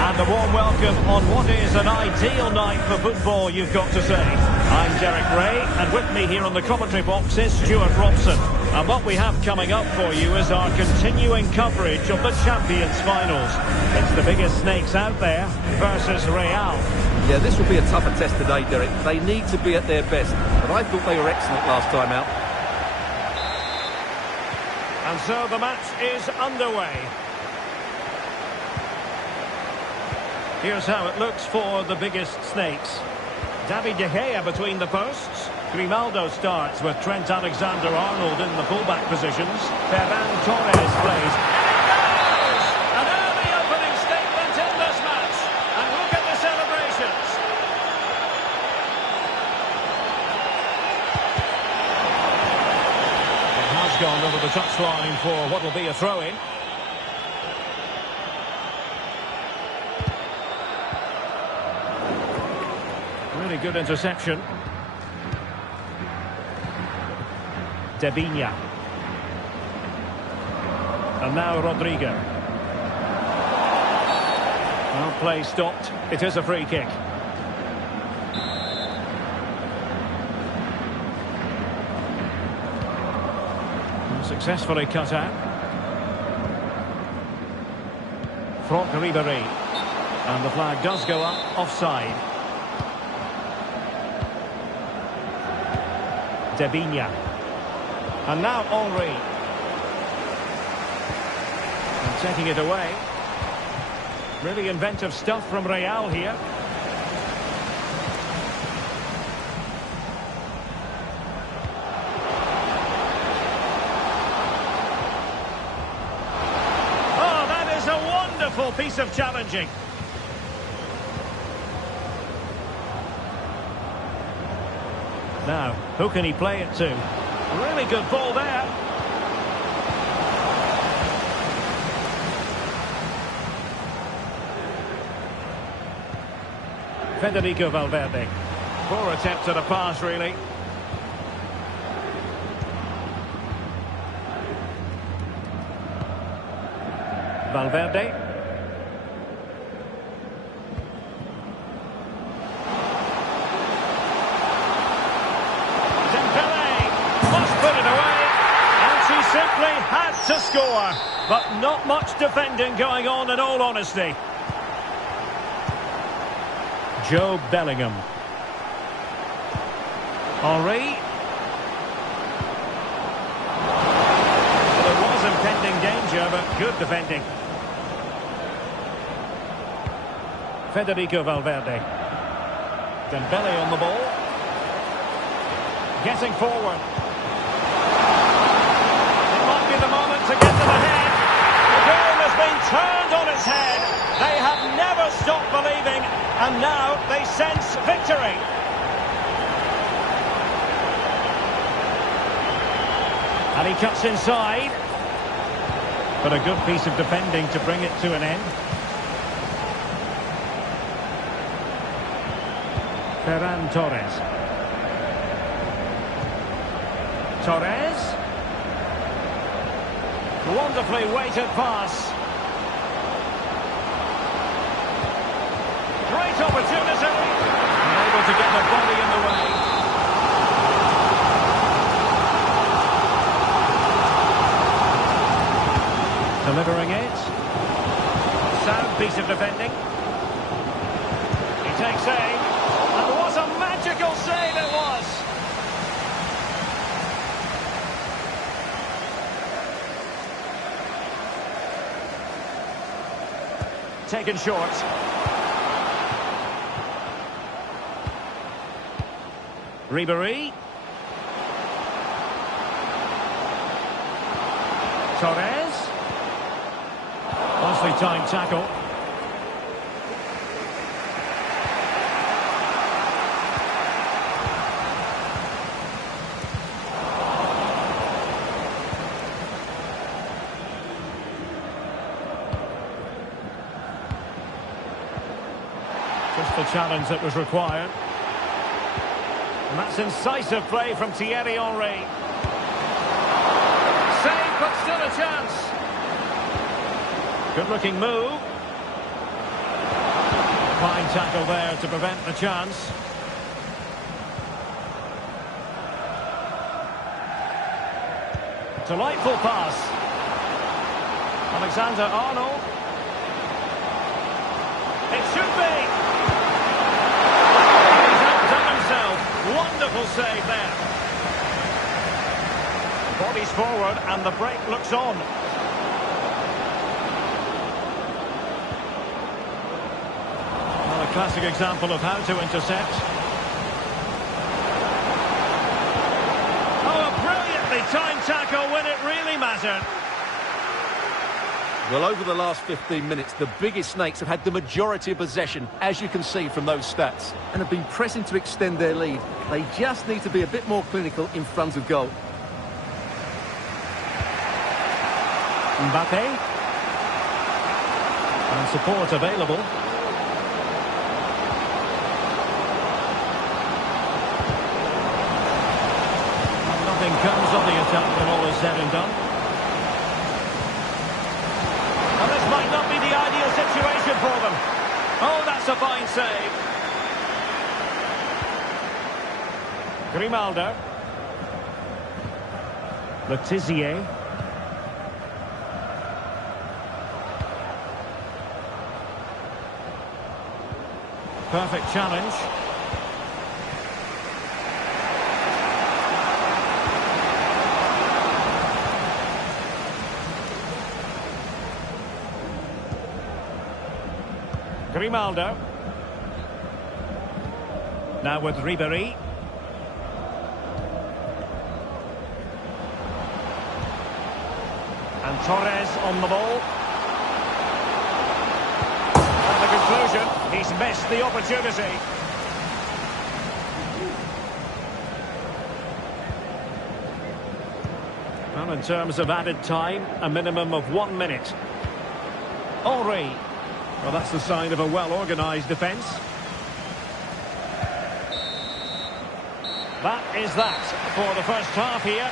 And a warm welcome on what is an ideal night for football, you've got to say. I'm Derek Ray, and with me here on the commentary box is Stuart Robson. And what we have coming up for you is our continuing coverage of the Champions Finals. It's the biggest snakes out there versus Real. Yeah, this will be a tougher test today, Derek. They need to be at their best, but I thought they were excellent last time out. And so the match is underway. Here's how it looks for the biggest snakes. David De Gea between the posts. Grimaldo starts with Trent Alexander-Arnold in the fullback positions. Ferran Torres plays. And it goes! An early opening statement in this match. And look at the celebrations. gone over the touchline for what will be a throw-in. Really good interception. Debinya. And now Rodrigo. Well, play stopped. It is a free kick. Successfully cut out. Franck Ribéry. And the flag does go up, offside. Debinya. And now Henry. And taking it away. Really inventive stuff from Real here. Oh, that is a wonderful piece of challenging. Now, who can he play it to? Really good ball there. Federico Valverde. Poor attempt at a pass, really. Valverde. Simply had to score, but not much defending going on in all honesty. Joe Bellingham. Henry. There was impending danger, but good defending. Federico Valverde. Dembele on the ball. Getting forward. The moment to get to the head. The game has been turned on its head. They have never stopped believing, and now they sense victory. And he cuts inside. But a good piece of defending to bring it to an end. Ferran Torres. Torres. Wonderfully weighted pass. Great opportunity. Unable to get the body in the way. Delivering it. Sound piece of defending. He takes aim. And what a magical save it was. Taken short. Ribéry. Torres. Nicely timed tackle. Just the challenge that was required. And that's incisive play from Thierry Henry. Save, but still a chance. Good-looking move. Fine tackle there to prevent the chance. Delightful pass. Alexander-Arnold. It should be. Wonderful save there. Bodies forward and the break looks on. Well, a classic example of how to intercept. Oh, a brilliantly timed tackle when it really mattered. Well, over the last 15 minutes, the biggest snakes have had the majority of possession, as you can see from those stats, and have been pressing to extend their lead. They just need to be a bit more clinical in front of goal. Mbappe. And support available. Nothing comes of the attack when all is said and done. And this might not be the ideal situation for them. Oh, that's a fine save. Grimaldo. Letizier. Perfect challenge. Grimaldo. Now with Ribéry. And Torres on the ball. And the conclusion, he's missed the opportunity. Well, in terms of added time, a minimum of 1 minute. Henry. Well, that's the sign of a well-organised defence. That is that for the first half here.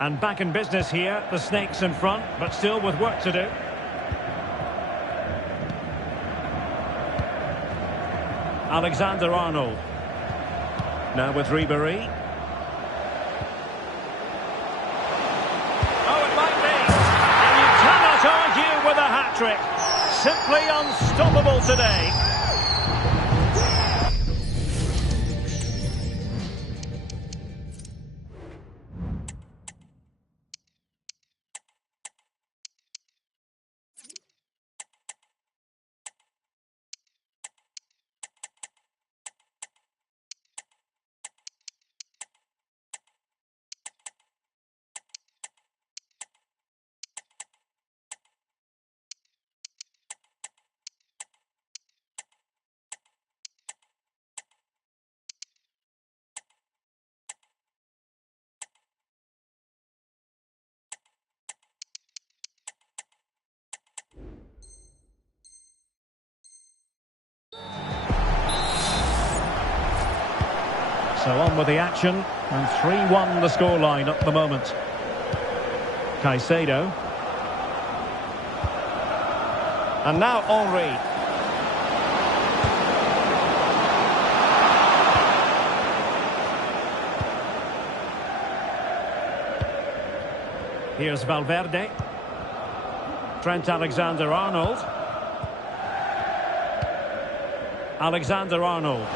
And back in business here, the Snakes in front, but still with work to do. Alexander-Arnold. Now with Ribéry. Oh, it might be. And you cannot argue with a hat-trick. Simply unstoppable today. So on with the action, and 3-1 the scoreline at the moment. Caicedo. And now Henry. Here's Valverde. Trent Alexander-Arnold. Alexander-Arnold.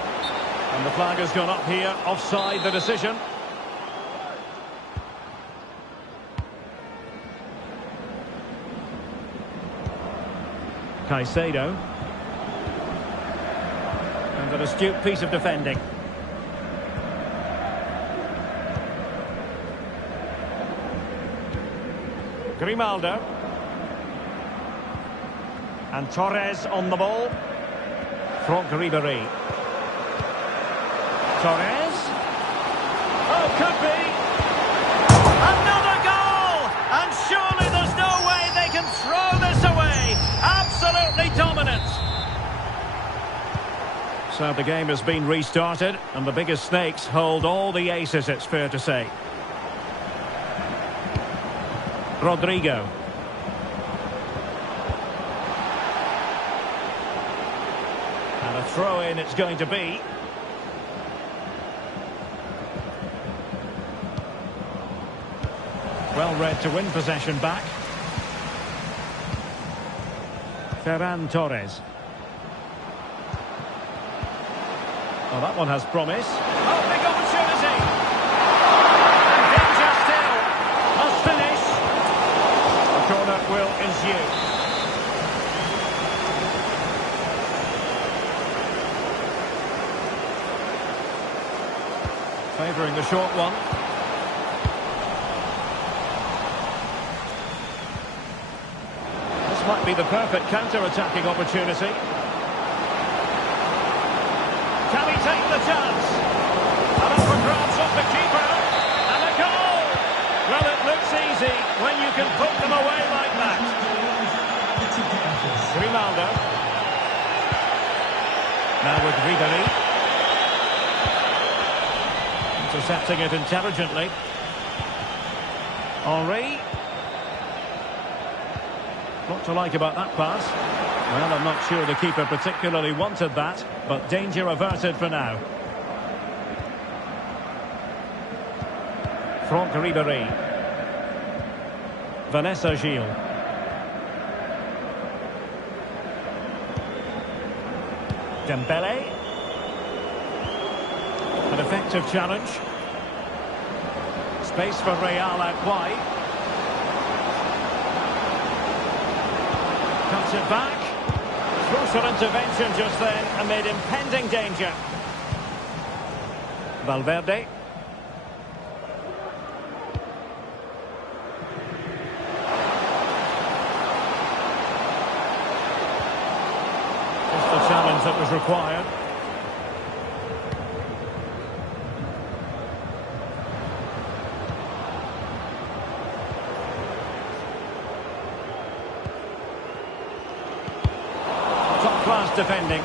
And the flag has gone up here, offside the decision. Caicedo. And an astute piece of defending. Grimaldo. And Torres on the ball. Franck Ribéry. Torres. Oh, could be. Another goal! And surely there's no way they can throw this away. Absolutely dominant. So the game has been restarted, and the biggest snakes hold all the aces, it's fair to say. Rodrigo. And a throw-in it's going to be. Well read to win possession back. Ferran Torres. Oh, that one has promise. Oh, big opportunity! And danger still. Must finish. The corner will ensue. Favouring the short one. This might be the perfect counter-attacking opportunity. Can he take the chance? And up for grabs off the keeper. And a goal! Well, it looks easy when you can put them away like that. Grimaldo. Now with Ribery. Intercepting it intelligently. Henry. What to like about that pass? Well, I'm not sure the keeper particularly wanted that, but danger averted for now. Franck Ribery. Vanessa Gilles. Dembele. An effective challenge. Space for Real out wide. Cuts it back. Crucial intervention just then amid impending danger. Valverde. Just the challenge that was required. Top-class defending.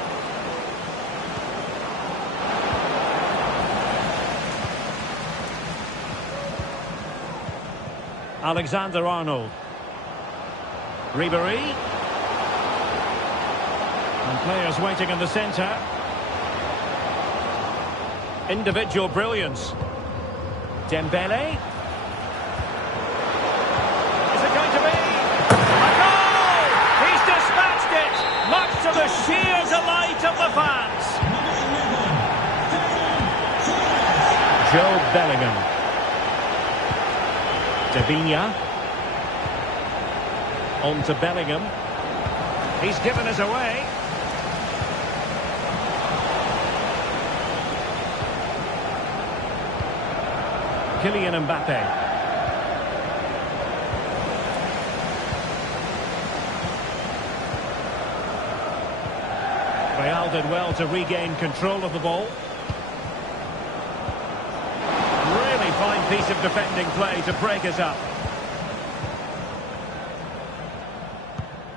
Alexander-Arnold. Ribery. And players waiting in the centre. Individual brilliance. Dembele. Is it going to be? A goal! He's dispatched it, much to the sheer delight of the fans. Joe Bellingham. Davinia. On to Bellingham. He's given us away. Kylian Mbappe. Real did well to regain control of the ball. Really fine piece of defending play to break us up.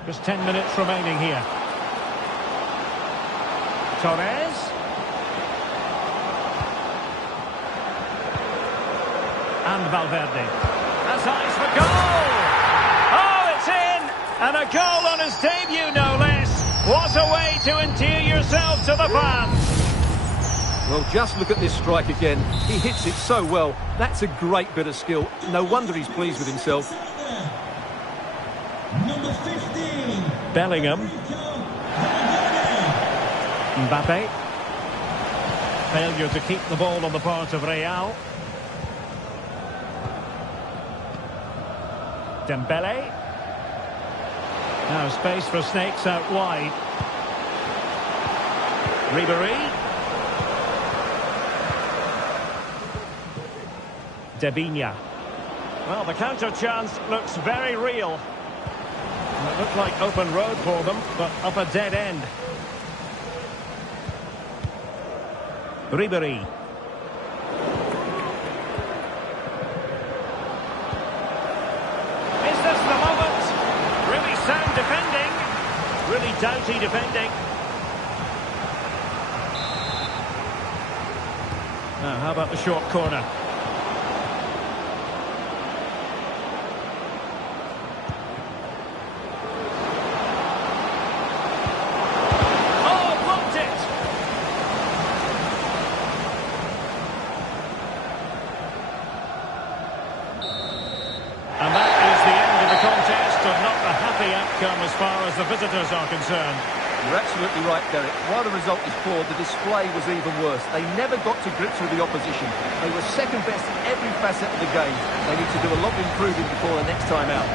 Just 10 minutes remaining here. Torres. And Valverde. That's eyes for goal! Oh, it's in! And a goal on his debut, no less. What a way to endear yourself to the fans! Well, just look at this strike again. He hits it so well. That's a great bit of skill. No wonder he's pleased with himself. Number 15. Bellingham. Mbappe. Failure to keep the ball on the part of Real. Dembele. Now space for snakes out wide. Ribery. Davinia. Well, the counter chance looks very real. And it looked like open road for them, but up a dead end. Ribery. Is this the moment? Really sound defending. Really doughty defending. Now, how about the short corner? Oh, blocked it! And that is the end of the contest, and not a happy outcome as far as the visitors are concerned. You're absolutely right, Derek. While the result is poor, the display was even worse. They never got to grips with the opposition. They were second best in every facet of the game. They need to do a lot of improving before the next time out.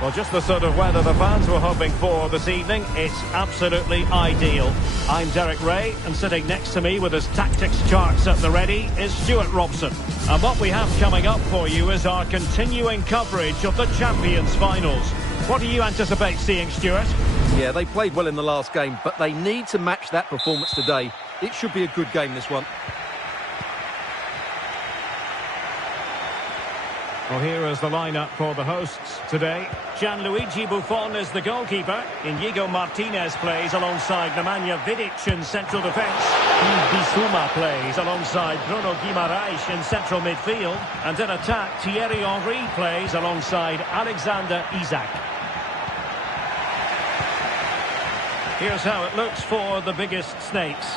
Well, just the sort of weather the fans were hoping for this evening. It's absolutely ideal. I'm Derek Ray, and sitting next to me with his tactics charts at the ready is Stuart Robson. And what we have coming up for you is our continuing coverage of the Champions Finals. What do you anticipate seeing, Stuart? Yeah, they played well in the last game, but they need to match that performance today. It should be a good game, this one. Well, here is the lineup for the hosts today. Gianluigi Buffon is the goalkeeper. Inigo Martinez plays alongside Nemanja Vidic in central defence. Yves Bissouma plays alongside Bruno Guimaraes in central midfield. And in attack, Thierry Henry plays alongside Alexander Isak. Here's how it looks for the biggest snakes.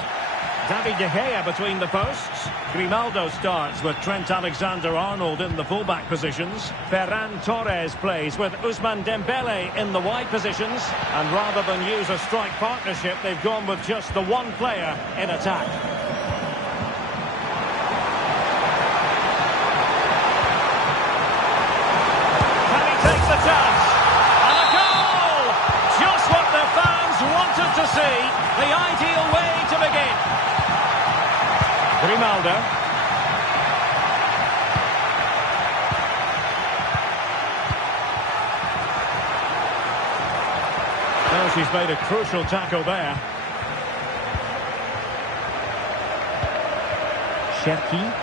David De Gea between the posts. Grimaldo starts with Trent Alexander-Arnold in the fullback positions. Ferran Torres plays with Ousmane Dembele in the wide positions. And rather than use a strike partnership, they've gone with just the one player in attack. Can he take the chance? And a goal! Just what the fans wanted to see. The ideal way to begin. Grimaldo. Oh, she's made a crucial tackle there. Cherki.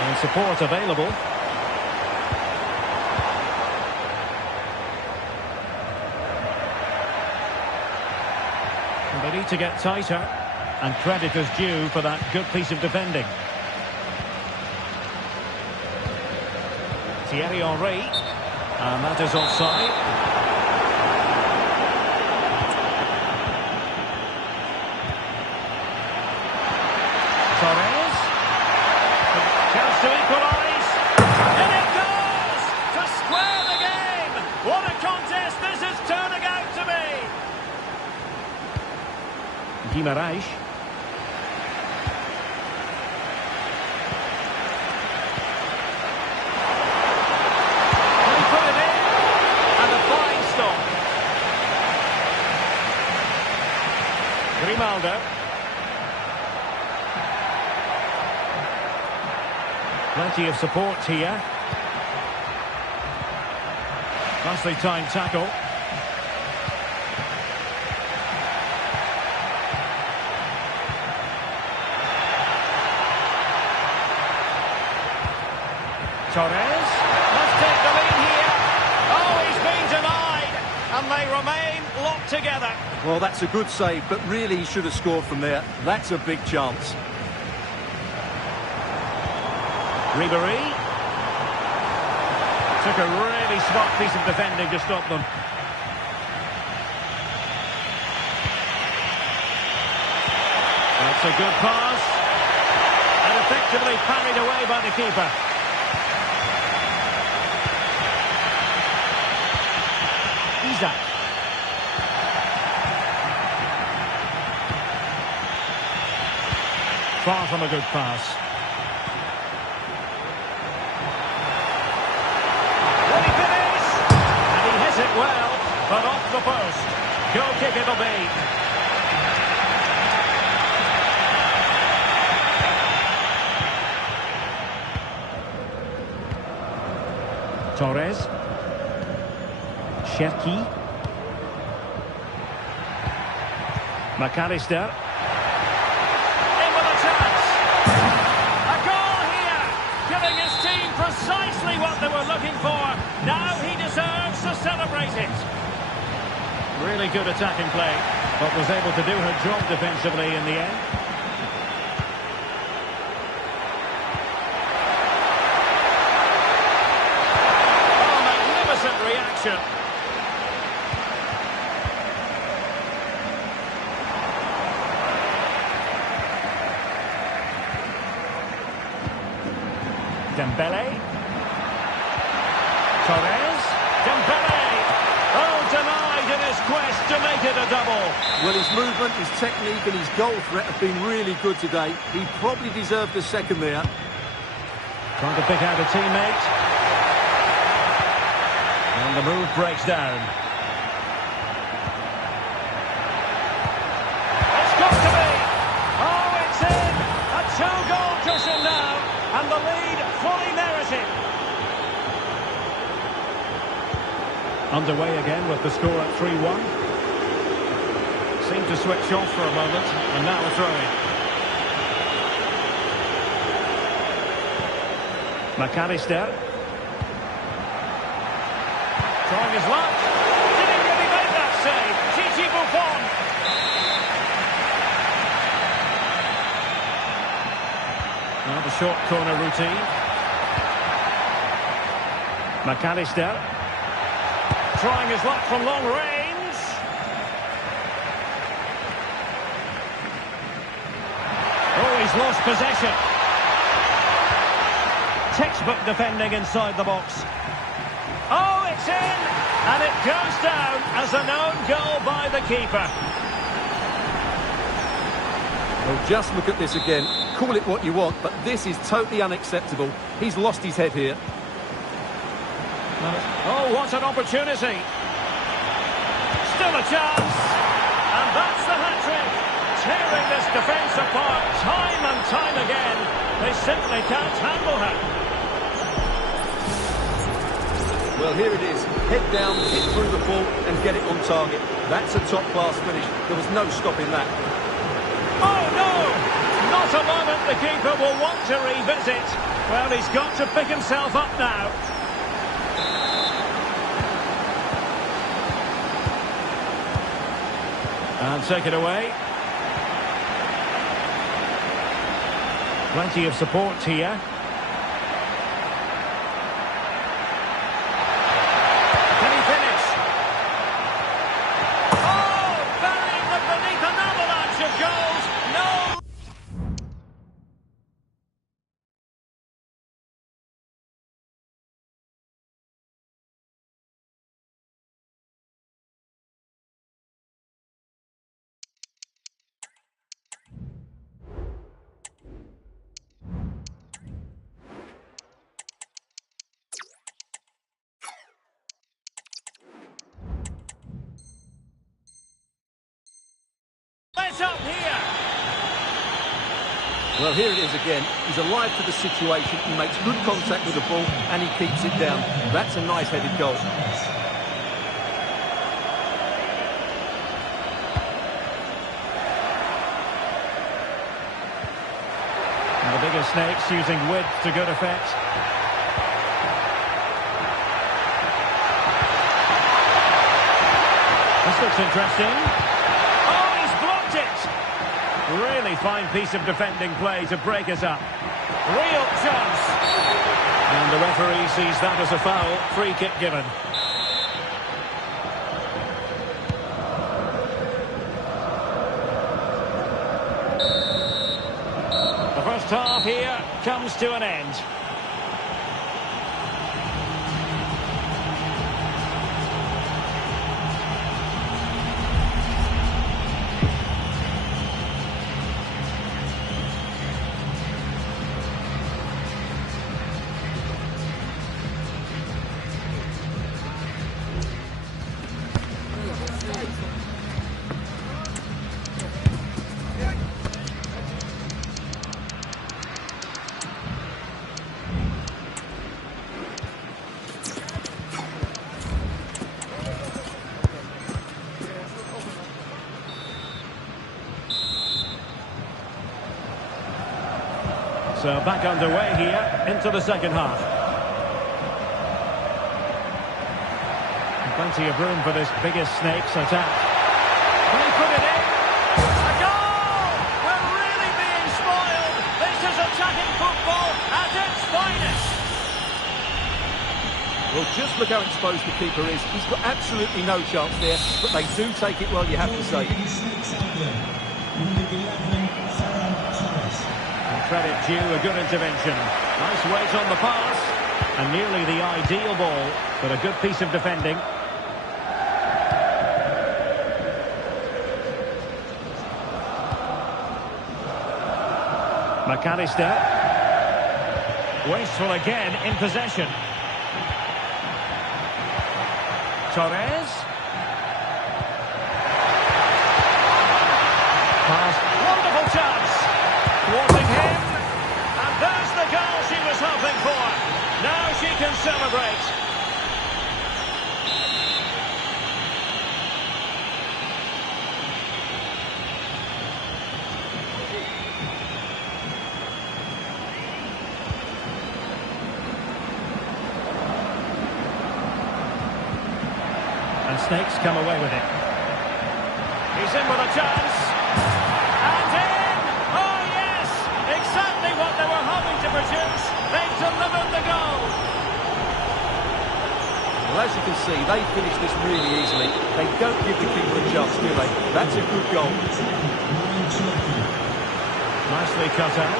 And support available. They need to get tighter, and credit is due for that good piece of defending. Thierry Henry, and that is offside. Guimaraes. Can he put it in? And a fine stop. Grimaldo. Plenty of support here. Nicely timed tackle. Torres. Let's take the lead here. Oh, he's been denied. And they remain locked together. Well, that's a good save, but really he should have scored from there. That's a big chance. Ribéry. Took a really smart piece of defending to stop them. That's a good pass. And effectively parried away by the keeper. Isaac. Far from a good pass. Will he finish? And he hits it well, but off the post. Goal kick it'll be. Torres. Cherki. McAllister. In with a chance. A goal here, giving his team precisely what they were looking for. Now he deserves to celebrate it. Really good attacking play, but was able to do her job defensively in the end. Oh, magnificent reaction. Dembele. Torres. Dembele. Oh, denied in his quest to make it a double. Well, his movement, his technique and his goal threat have been really good today. He probably deserved a second there. Trying to pick out a teammate. And the move breaks down. It's got to be. Oh, it's in. A two-goal cushion now. And the lead fully merited. Underway again with the score at 3-1. Seemed to switch off for a moment, and now a throw-in. McAllister. Trying his luck. Did he really make that save? Gigi Buffon. Now the short corner routine. McAllister. Trying his luck from long range. Oh, he's lost possession. Textbook defending inside the box. Oh, it's in! And it goes down as an own goal by the keeper. Well, just look at this again. Call it what you want, but this is totally unacceptable. He's lost his head here. Oh, what an opportunity. Still a chance. And that's the hat-trick. Tearing this defence apart time and time again. They simply can't handle her. Well, here it is. Head down, hit through the ball and get it on target. That's a top-class finish. There was no stopping that. Oh, no! Not a moment the keeper will want to revisit. Well, he's got to pick himself up now. And take it away. Plenty of support here. Can he finish? Oh, burying them beneath an avalanche of goals. No! set up here. Well, here it is again. He's alive to the situation. He makes good contact with the ball and he keeps it down. That's a nice headed goal. And the bigger snakes using width to good effect. This looks interesting. Oh, he's blocked it! Really fine piece of defending play to break us up. Real chance! And the referee sees that as a foul. Free kick given. The first half here comes to an end. So back underway here into the second half. Plenty of room for this biggest snake's attack. Can he put it in? A goal! We're really being spoiled. This is attacking football at its finest. Well, just look how exposed the keeper is. He's got absolutely no chance there, but they do take it well, you have to say. Credit due, a good intervention. Nice weight on the pass. And nearly the ideal ball, but a good piece of defending. McAllister. Wasteful again in possession. Torres. Pass. Wonderful chance. Thwarting him. And there's the goal she was hoping for. Now she can celebrate. And Snakes come away with it. He's in with a chance. And in! Oh yes! Exactly what they were hoping to produce. They've delivered the goal. Well, as you can see, they finished this really easily. They don't give the keeper a chance, do they? That's a good goal. Nicely cut out.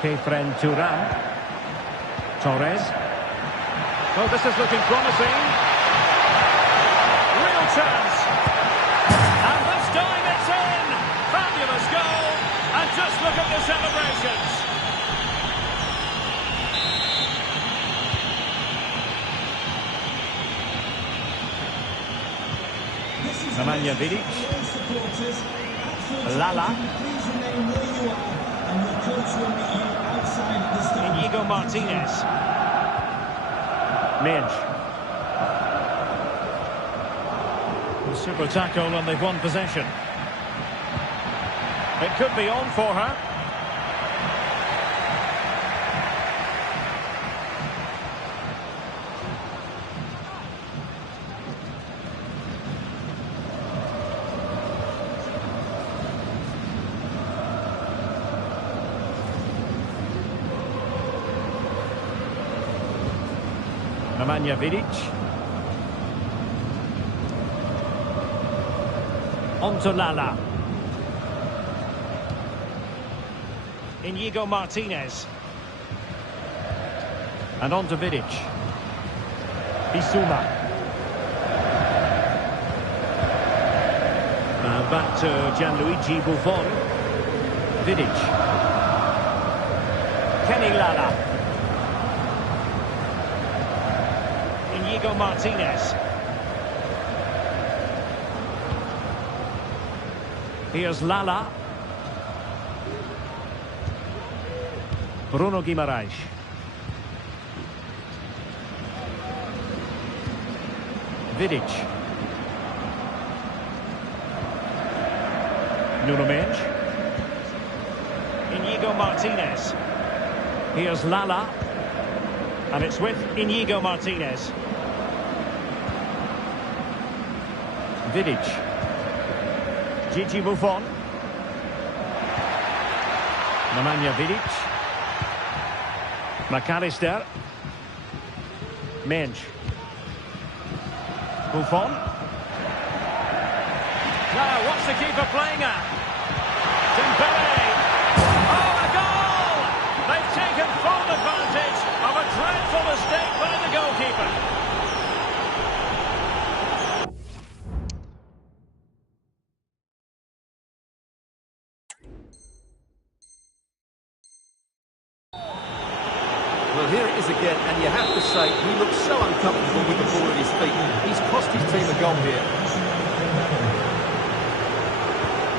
Kefren Turan. Torres. Oh, this is looking promising. Real chance. And this time it's in. Fabulous goal. And just look at the celebrations. Nemanja Vidic. Lala. Inigo Martinez. Midge. Super tackle and they've won possession. It could be on for her. Nemanja Vidic. On to Lala. Inigo Martinez. And on to Vidic. Bissouma. Now back to Gianluigi Buffon. Vidic. Kenny Lala. Inigo Martinez. Here's Lala. Bruno Guimaraes. Vidic. Nuno Mendes. Inigo Martinez. Here's Lala. And it's with Inigo Martinez. Vidic. Gigi Buffon. Nemanja Vidic. McAllister. Mensch. Buffon. Now, what's the keeper playing at? Dembele. Oh, a goal! They've taken full advantage of a dreadful mistake by the goalkeeper. Well, here it is again, and you have to say, he looks so uncomfortable with the ball at his feet. He's cost his team a goal here.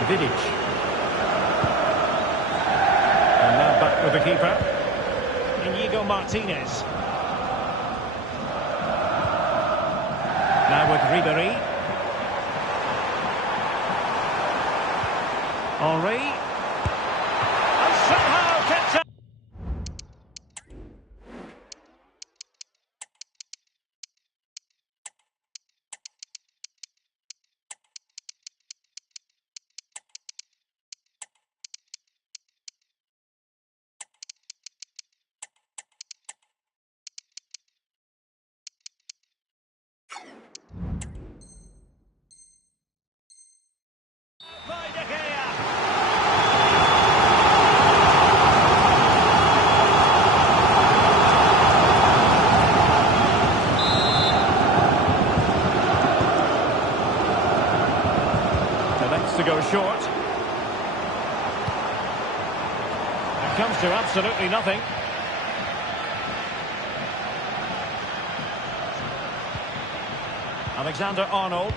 Vidic. And now back with the keeper. Inigo Martinez. Now with Ribéry. Henry. And somehow kept up. To go short. It comes to absolutely nothing. Alexander-Arnold.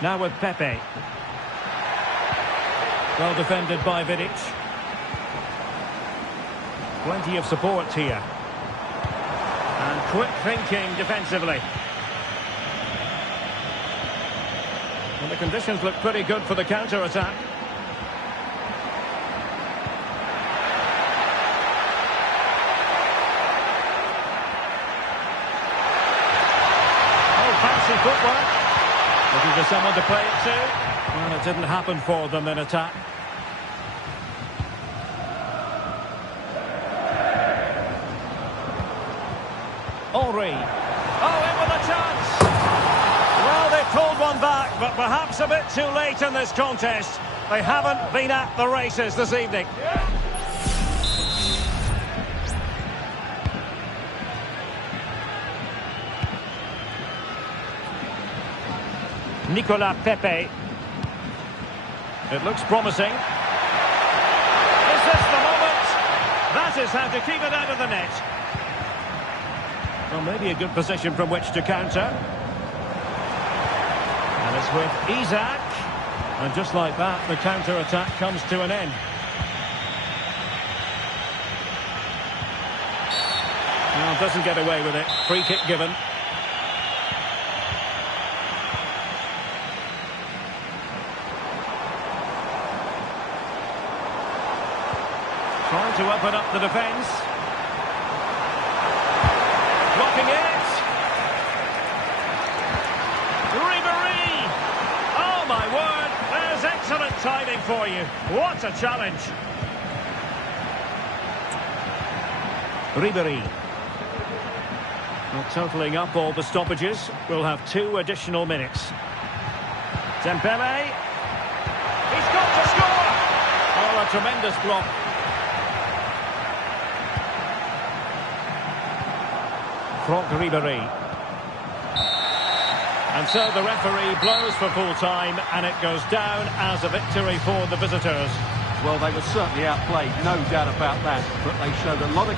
Now with Pepe. Well defended by Vidic. Plenty of support here. And quick thinking defensively. And the conditions look pretty good for the counter-attack. Oh, fancy footwork. Looking for someone to play it to. Well, it didn't happen for them in attack. Henry. Oh, in with a chance. Well, they pulled one back, but perhaps a bit too late in this contest. They haven't been at the races this evening. Nicolas Pepe. It looks promising. Is this the moment? That is how to keep it out of the net. Well, maybe a good position from which to counter. And it's with Isaac. And just like that, the counter-attack comes to an end. Well, doesn't get away with it. Free kick given. Trying to open up the defence. Blocking it. Ribéry. Oh, my word. There's excellent timing for you. What a challenge. Ribéry. Well, totalling up all the stoppages, we'll have 2 additional minutes. Dembele. He's got to score. Oh, a tremendous block. Franck Ribéry. And so the referee blows for full time, and it goes down as a victory for the visitors. Well, they were certainly outplayed, no doubt about that, but they showed a lot of...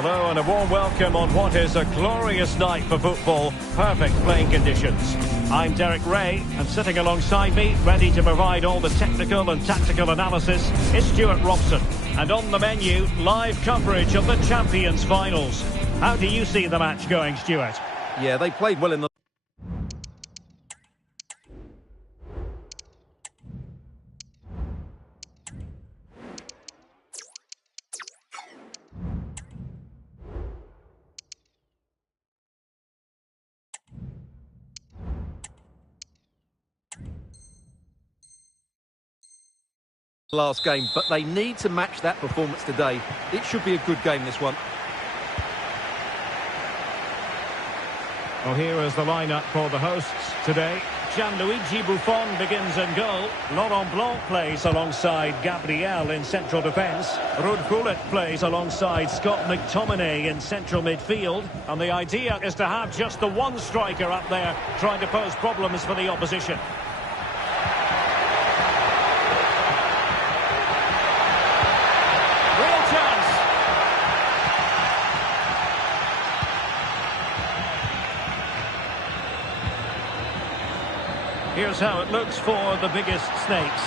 Hello and a warm welcome on what is a glorious night for football. Perfect playing conditions. I'm Derek Ray, and sitting alongside me, ready to provide all the technical and tactical analysis, is Stuart Robson. And on the menu, live coverage of the Champions Finals. How do you see the match going, Stuart? Yeah, they played well in the last game, but they need to match that performance today. It should be a good game, this one. Well, here is the lineup for the hosts today. Gianluigi Buffon begins in goal. Laurent Blanc plays alongside Gabriel in central defence. Ruud Gullit plays alongside Scott McTominay in central midfield. And the idea is to have just the one striker up there trying to pose problems for the opposition. Real chance. Here's how it looks for the biggest snakes.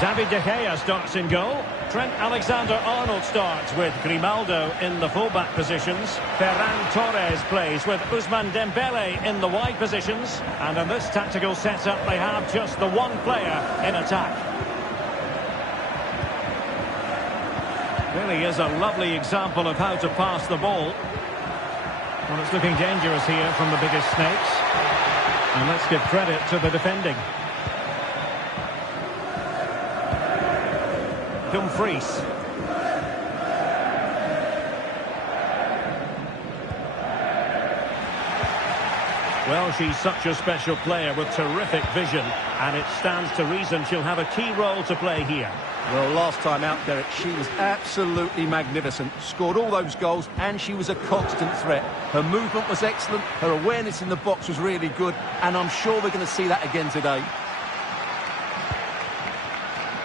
David De Gea starts in goal. Trent Alexander-Arnold starts with Grimaldo in the fullback positions. Ferran Torres plays with Ousmane Dembele in the wide positions. And in this tactical setup, they have just the one player in attack. Really is a lovely example of how to pass the ball. Well, it's looking dangerous here from the biggest snakes. And let's give credit to the defending. Dumfries. Well, she's such a special player with terrific vision, and it stands to reason she'll have a key role to play here. Well, last time out, Derek, she was absolutely magnificent. Scored all those goals, and she was a constant threat. Her movement was excellent, her awareness in the box was really good, and I'm sure we're going to see that again today.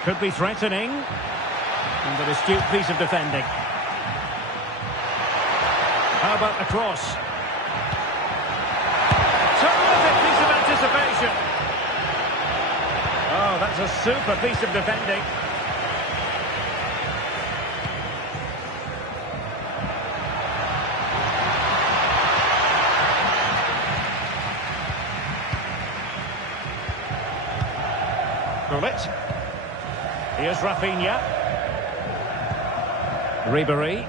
Could be threatening. And an astute piece of defending. How about the cross? Terrific piece of anticipation. Oh, that's a super piece of defending. Gullit. Here's Rafinha. Ribéry.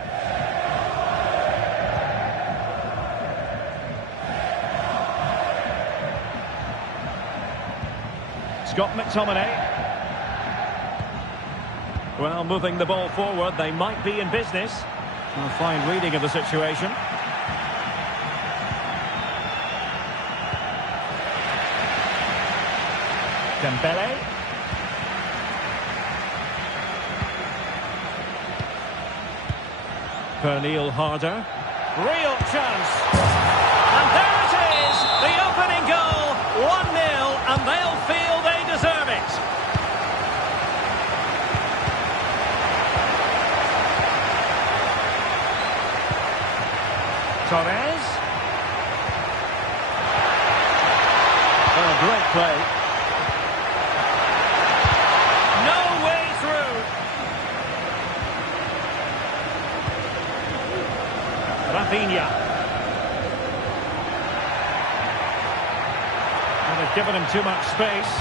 Scott McTominay. Well, moving the ball forward, they might be in business. A fine reading of the situation. Dembele. Pernille Harder. Real chance. And there it is. The opening goal. 1-0. And they'll feel they deserve it. Torres. Oh, great play. No way through. Rafinha. And they've given him too much space.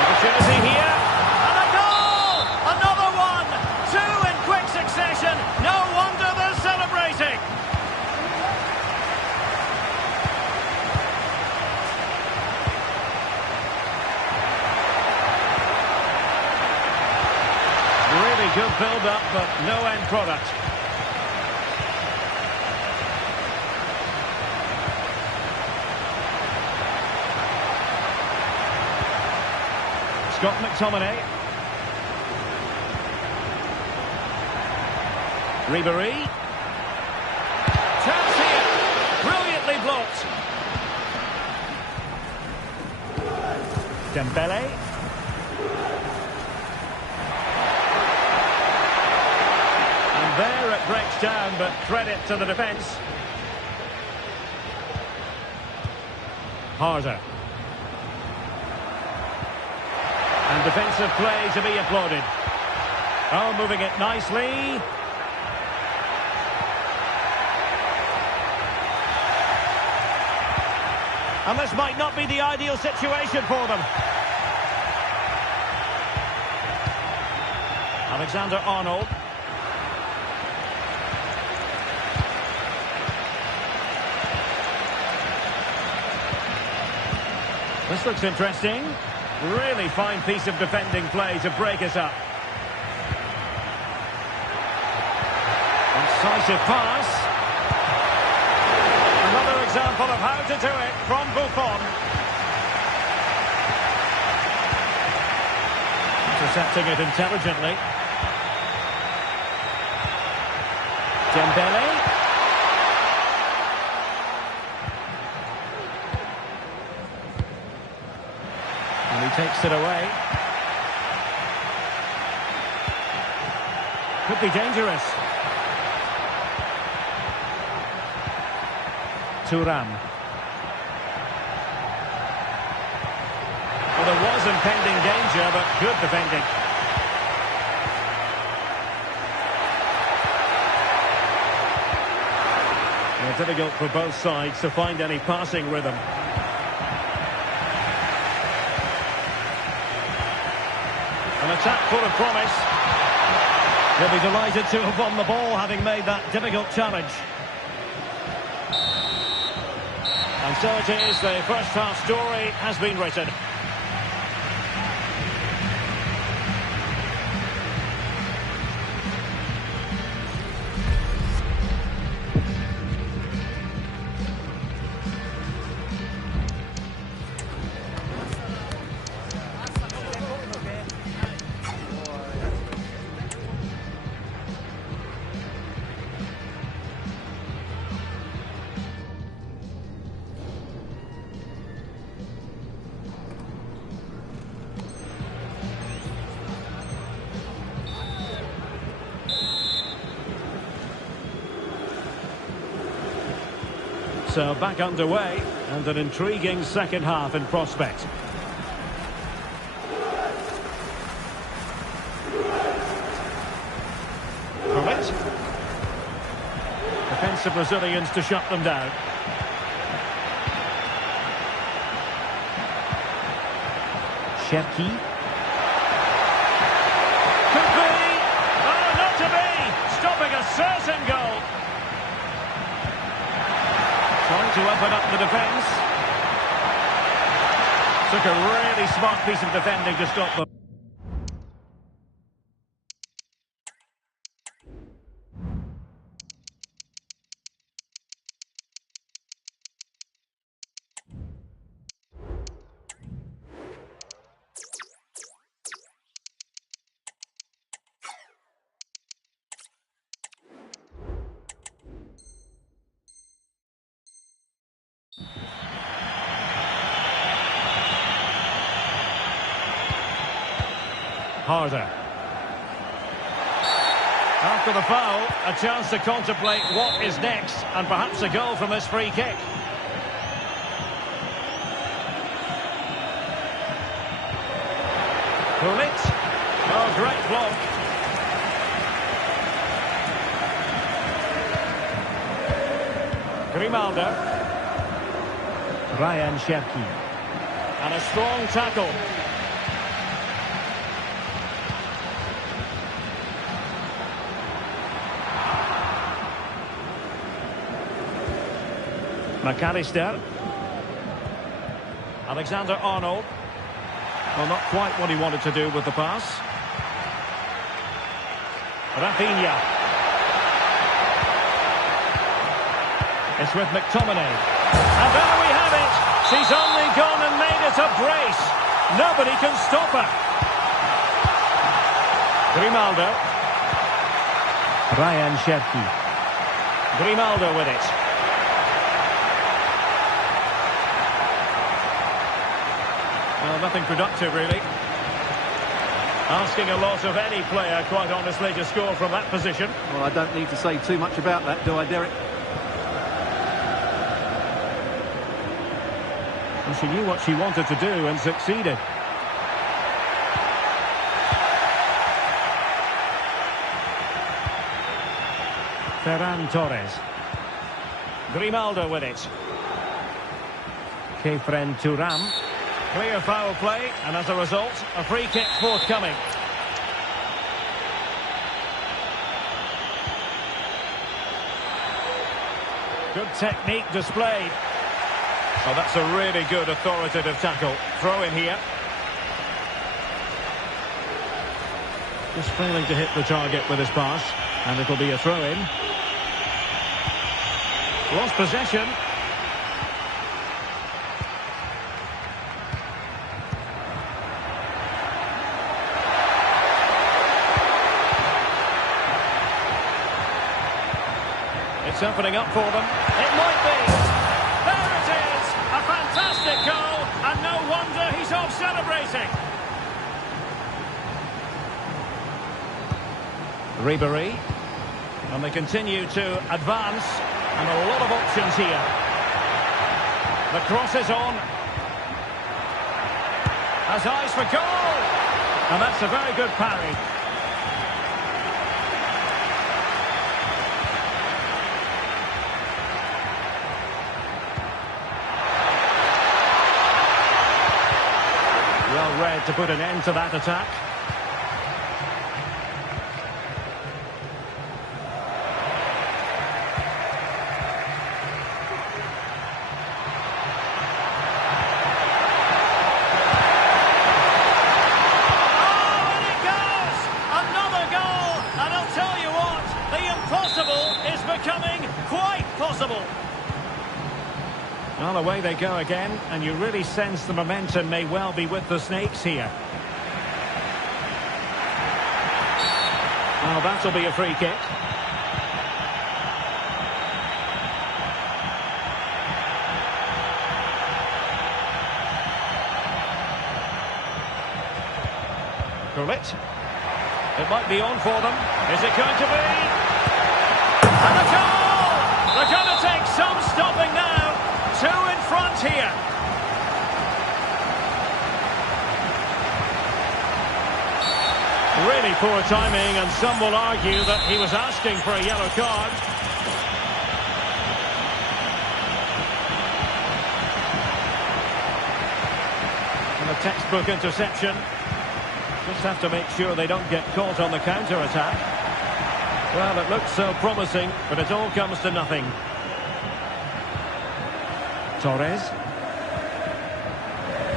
Opportunity here. And a goal! Another one! Two in quick succession. No wonder they're celebrating. Really good build-up, but no end product. Scott McTominay. Ribéry. Chance here. Brilliantly blocked. Dembele. And it breaks down, but credit to the defence. Harder. And defensive play to be applauded. Oh, moving it nicely. And this might not be the ideal situation for them. Alexander-Arnold. This looks interesting. Really fine piece of defending play to break us up. Incisive pass. Another example of how to do it from Buffon. Intercepting it intelligently. Dembele. And he takes it away. Could be dangerous. Thuram. Well, there was impending danger, but good defending. Well, difficult for both sides to find any passing rhythm. An attack full of promise. They'll be delighted to have won the ball, having made that difficult challenge. And so it is, the first half story has been written. So back underway, and an intriguing second half in prospect. From it. Defensive Brazilians to shut them down. Cherki. Could be! Oh, not to be! Stopping a certain goal. Trying to open up the defence. Took a really smart piece of defending to stop them. Harder. After the foul, a chance to contemplate what is next, and perhaps a goal from this free kick. Pull it. Oh, great block. Grimaldo. Ryan Cherki. And a strong tackle. McAllister. Alexander-Arnold. Well, not quite what he wanted to do with the pass. Rafinha. It's with McTominay. And there we have it. She's only gone and made it a brace. Nobody can stop her. Grimaldo. Ryan Cherki. Grimaldo with it. Well, nothing productive, really. Asking a lot of any player, quite honestly, to score from that position. Well, I don't need to say too much about that, do I, Derek? And she knew what she wanted to do and succeeded. Ferran Torres. Grimaldo with it. Kefren Turam. Clear foul play, and as a result, a free kick forthcoming. Good technique displayed. Oh, that's a really good authoritative tackle. Throw in here. Just failing to hit the target with his pass, and it'll be a throw in. Lost possession. It's opening up for them. It might be. There it is. A fantastic goal, and no wonder he's off celebrating. Ribéry. And they continue to advance. And a lot of options here. The cross is on. Has eyes for goal. And that's a very good parry. Well read to put an end to that attack. Well, away they go again, and you really sense the momentum may well be with the Snakes here. Well, that'll be a free kick. Gullit. It might be on for them. Is it going to be? And a goal! They're going to take some stopping now. Two in front here. Really poor timing, and some will argue that he was asking for a yellow card. And a textbook interception. Just have to make sure they don't get caught on the counter-attack. Well, it looks so promising, but it all comes to nothing. Torres.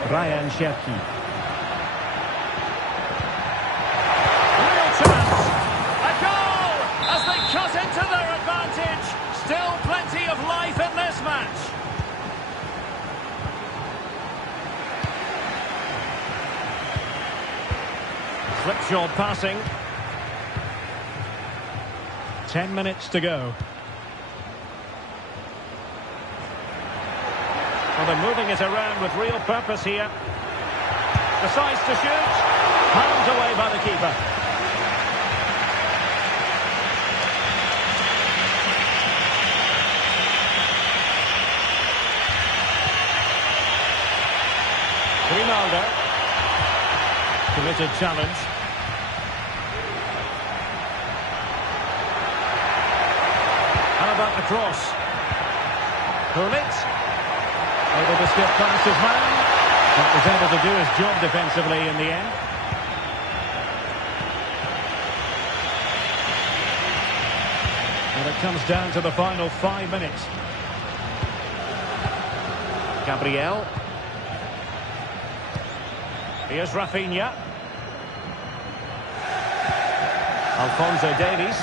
Ryan Cherki. Real chance. A goal as they cut into their advantage. Still plenty of life in this match. Slipshod passing. 10 minutes to go. Well, they're moving it around with real purpose here. Decides to shoot. Palmed away by the keeper. Grimaldo. Committed challenge. How about the cross? Gullit. Able to skip past his man, but was able to do his job defensively in the end. And it comes down to the final 5 minutes. Gabriel. Here's Rafinha. Alphonso Davies.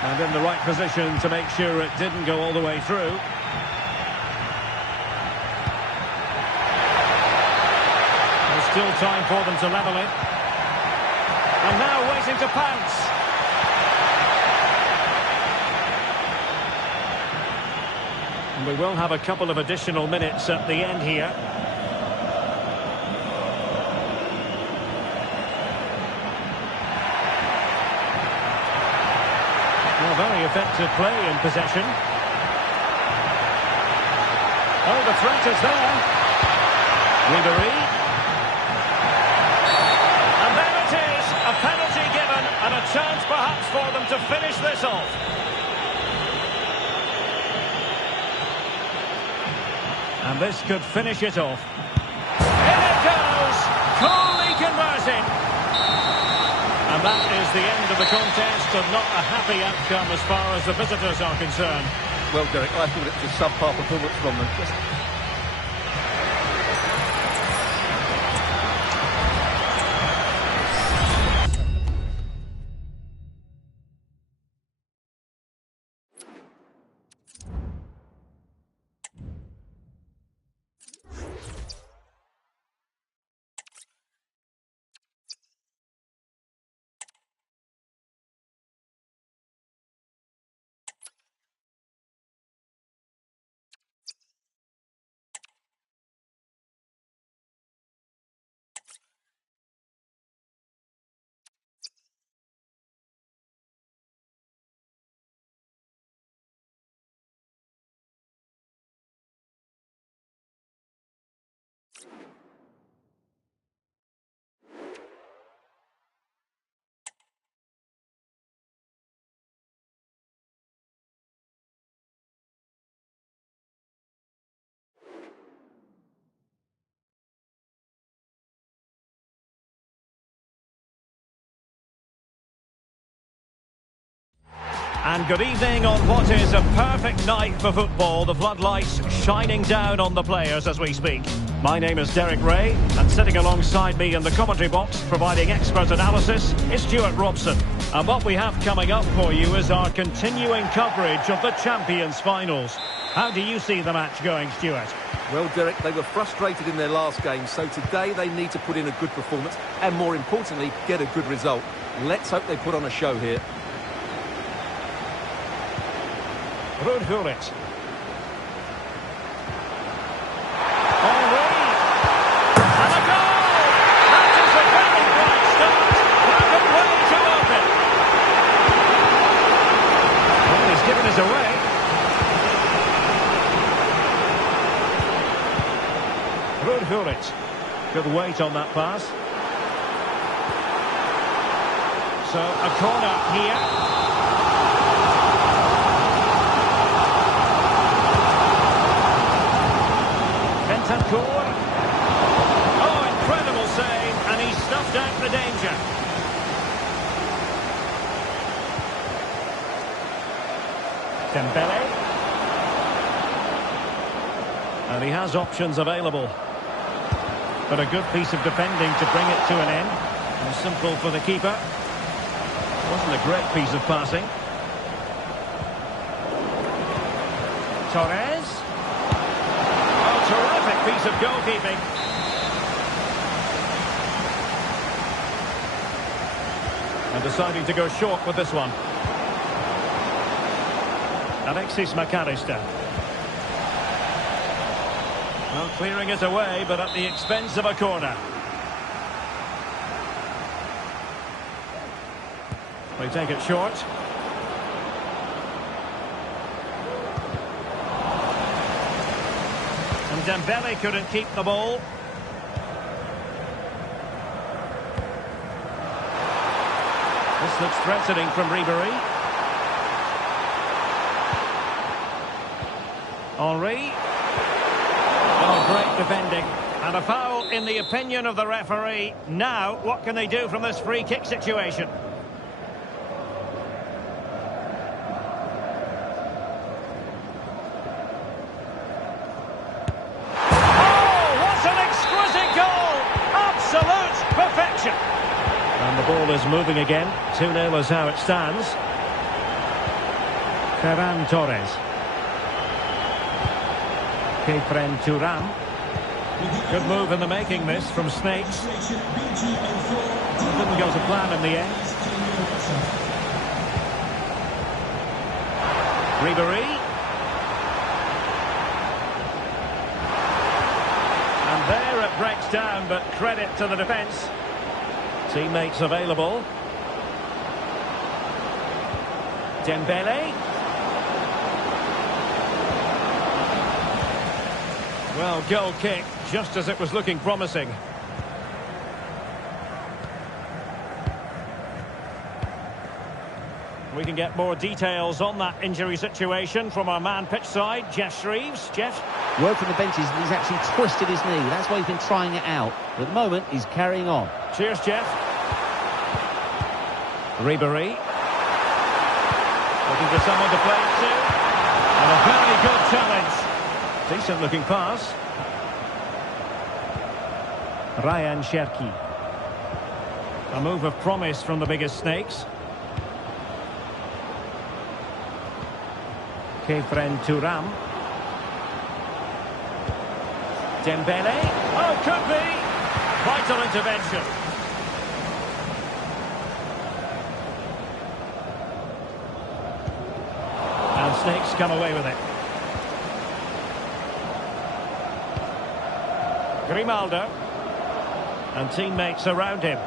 And in the right position to make sure it didn't go all the way through. Still time for them to level it. And now waiting to pounce. And we will have a couple of additional minutes at the end here. effective play in possession. Oh, the threat is there. Ribery. And there it is, a penalty given and a chance perhaps for them to finish this off. And this could finish it off. In it goes! Coolly converting! And that is the end of the contest, and not a happy outcome as far as the visitors are concerned. Well, Derek, I thought it was a subpar performance from them. And good evening on what is a perfect night for football. The floodlights shining down on the players as we speak. My name is Derek Ray, and sitting alongside me in the commentary box, providing expert analysis, is Stuart Robson. And what we have coming up for you is our continuing coverage of the Champions Finals. How do you see the match going, Stuart? Well, Derek, they were frustrated in their last game, so today they need to put in a good performance and, more importantly, get a good result. Let's hope they put on a show here. Ruud Gullit. Henry. And a goal! That is a very bright start. Perfect way to open. Well, he's given us away. Ruud Gullit. Good weight on that pass. So, a corner here. Oh, incredible save, and he stuffed out the danger. Dembele. And he has options available. But a good piece of defending to bring it to an end. And simple for the keeper. Wasn't a great piece of passing. Torres. Terrific piece of goalkeeping. And deciding to go short with this one. Alexis McAllister. Well, clearing it away, but at the expense of a corner. They take it short. Dembele couldn't keep the ball. This looks threatening from Ribery. Henry. Oh, great defending. And a foul in the opinion of the referee. Now, what can they do from this free kick situation? And the ball is moving again. 2-0 is how it stands. Ferran Torres. Kefren Turam. Good move in the making, this, from Snakes. Didn't go to plan in the end. Ribery. And there it breaks down, but credit to the defence. Teammates available. Dembele. Well, goal kick, just as it was looking promising. We can get more details on that injury situation from our man pitch side, Jeff Shreves. Jeff? Word from the benches, he's actually twisted his knee. That's why he's been trying it out. But at the moment, he's carrying on. Cheers, Jeff. Ribéry. Looking for someone to play it to. And a very good challenge. Decent looking pass. Ryan Cherki. A move of promise from the biggest snakes. Kefren Turam. Dembele. Oh, could be. Vital intervention. And Snakes come away with it. Grimaldo. And teammates around him.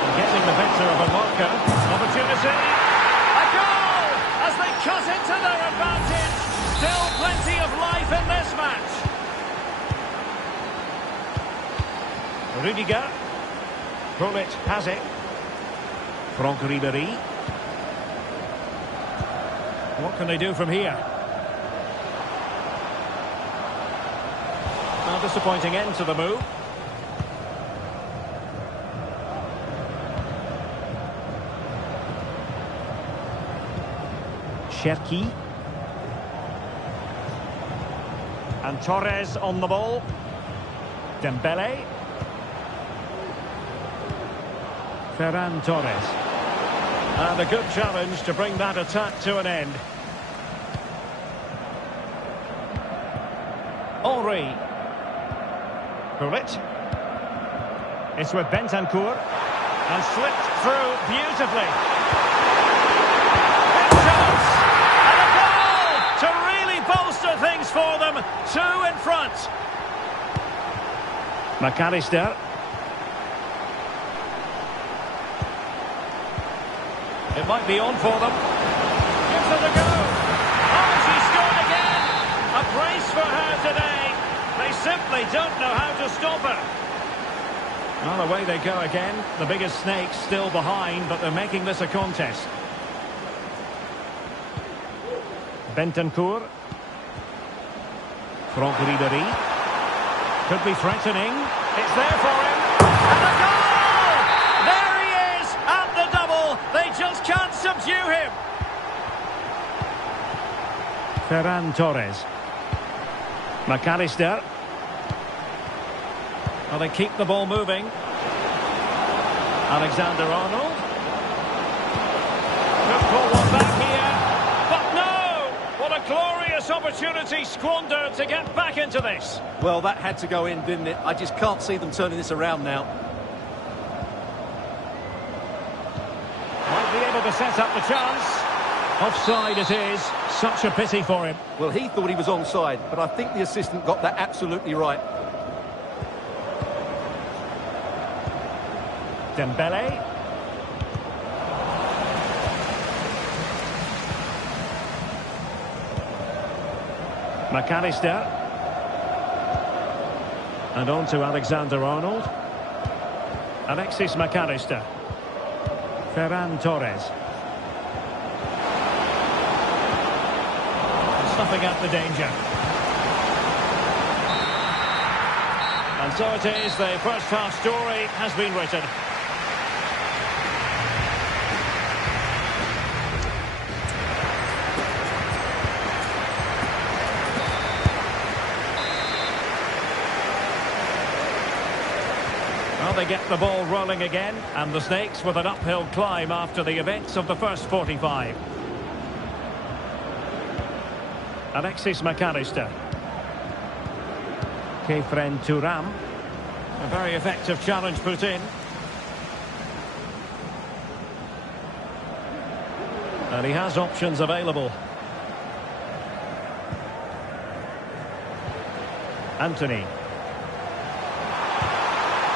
And getting the better of a marker. Opportunity. Cut into their advantage. Still plenty of life in this match. Rudiger. Gullit has it. Franck Ribéry. What can they do from here? A disappointing end to the move. Cherki. And Torres on the ball. Dembele. Ferran Torres. And a good challenge to bring that attack to an end. Henry. Gullit. It's with Bentancur. And slipped through beautifully. Things for them, 2 in front. McAllister. It might be on for them. Gives it a go. Oh, she scored again. A brace for her today. They simply don't know how to stop her. Well, away they go again. The biggest snakes still behind, but they're making this a contest. Bentancur. Franck Ribéry. Could be threatening. It's there for him. And a goal! There he is at the double. They just can't subdue him. Ferran Torres. McAllister. Well, they keep the ball moving. Alexander-Arnold. Could pull one back here. But no! What a glorious opportunity squandered to get back into this. Well, that had to go in, didn't it? I just can't see them turning this around now. Might be able to set up the chance. Offside it is. Such a pity for him. Well, he thought he was onside, but I think the assistant got that absolutely right. Dembele. McAllister. And on to Alexander-Arnold. Alexis McAllister. Ferran Torres. Snuffing out the danger. And so it is, the first half story has been written. Well, they get the ball rolling again, and the Snakes with an uphill climb after the events of the first 45. Alexis McAllister. Kefren Turam. A very effective challenge put in. And he has options available. Anthony.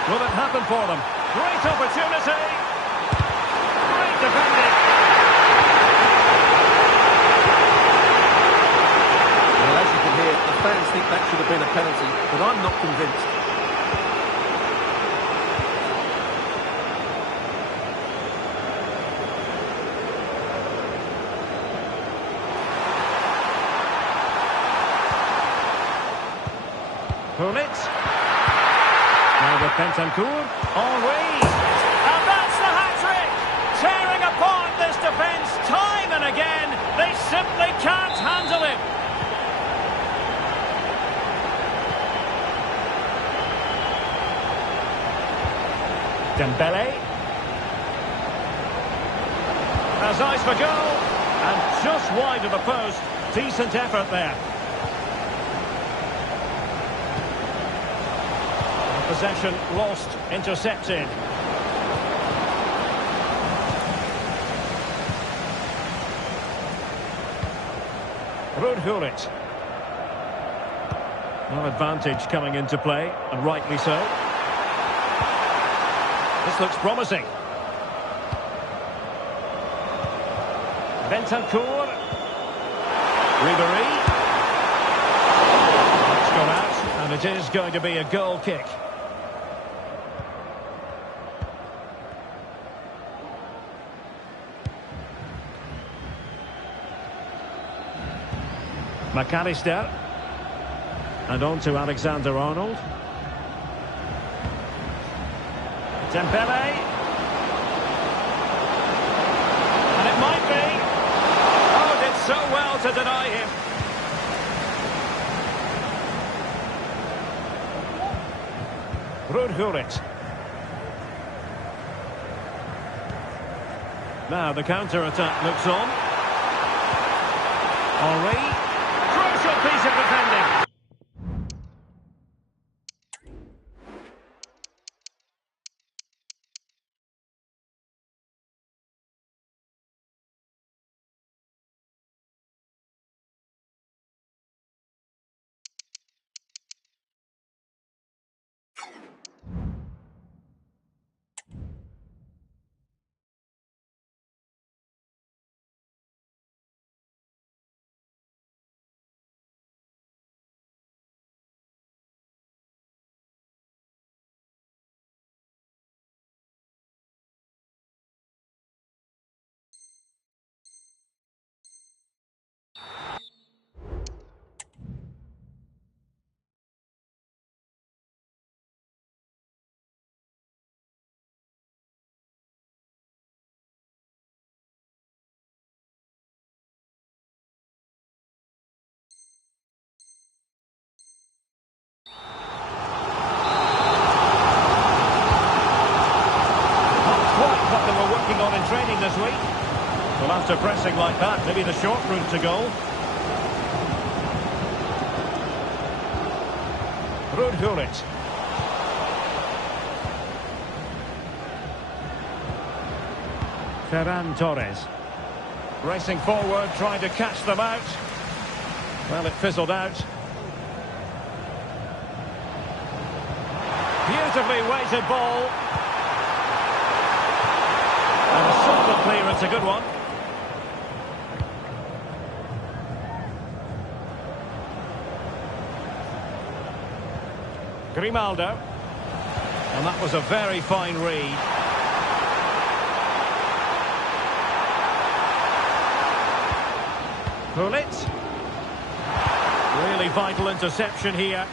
Will it happen for them? Great opportunity. defending. Well, as you can hear, the fans think that should have been a penalty, but I'm not convinced. Pullet. Now with Bentancur. Henry. And that's the hat-trick! Tearing apart this defence time and again. They simply can't handle him. Dembele. Has eyes for goal. And just wide of the post. Decent effort there. Possession lost, intercepted. Rudhulit. No advantage coming into play, and rightly so. This looks promising. Bentancur. Ribéry. That's gone out, and it is going to be a goal kick. McAllister. And on to Alexander-Arnold. Dembele. And it might be. Oh, did so well to deny him. Rudhulit. Now the counter-attack looks on. Henry. Crucial piece of defending. On in training this week. Well, after pressing like that, maybe the short route to goal. Rudhulit. Ferran Torres. Racing forward, trying to catch them out. Well, it fizzled out. Beautifully weighted ball. And a solid clearance, a good one. Grimaldo. And that was a very fine read. Pullet. Really vital interception here.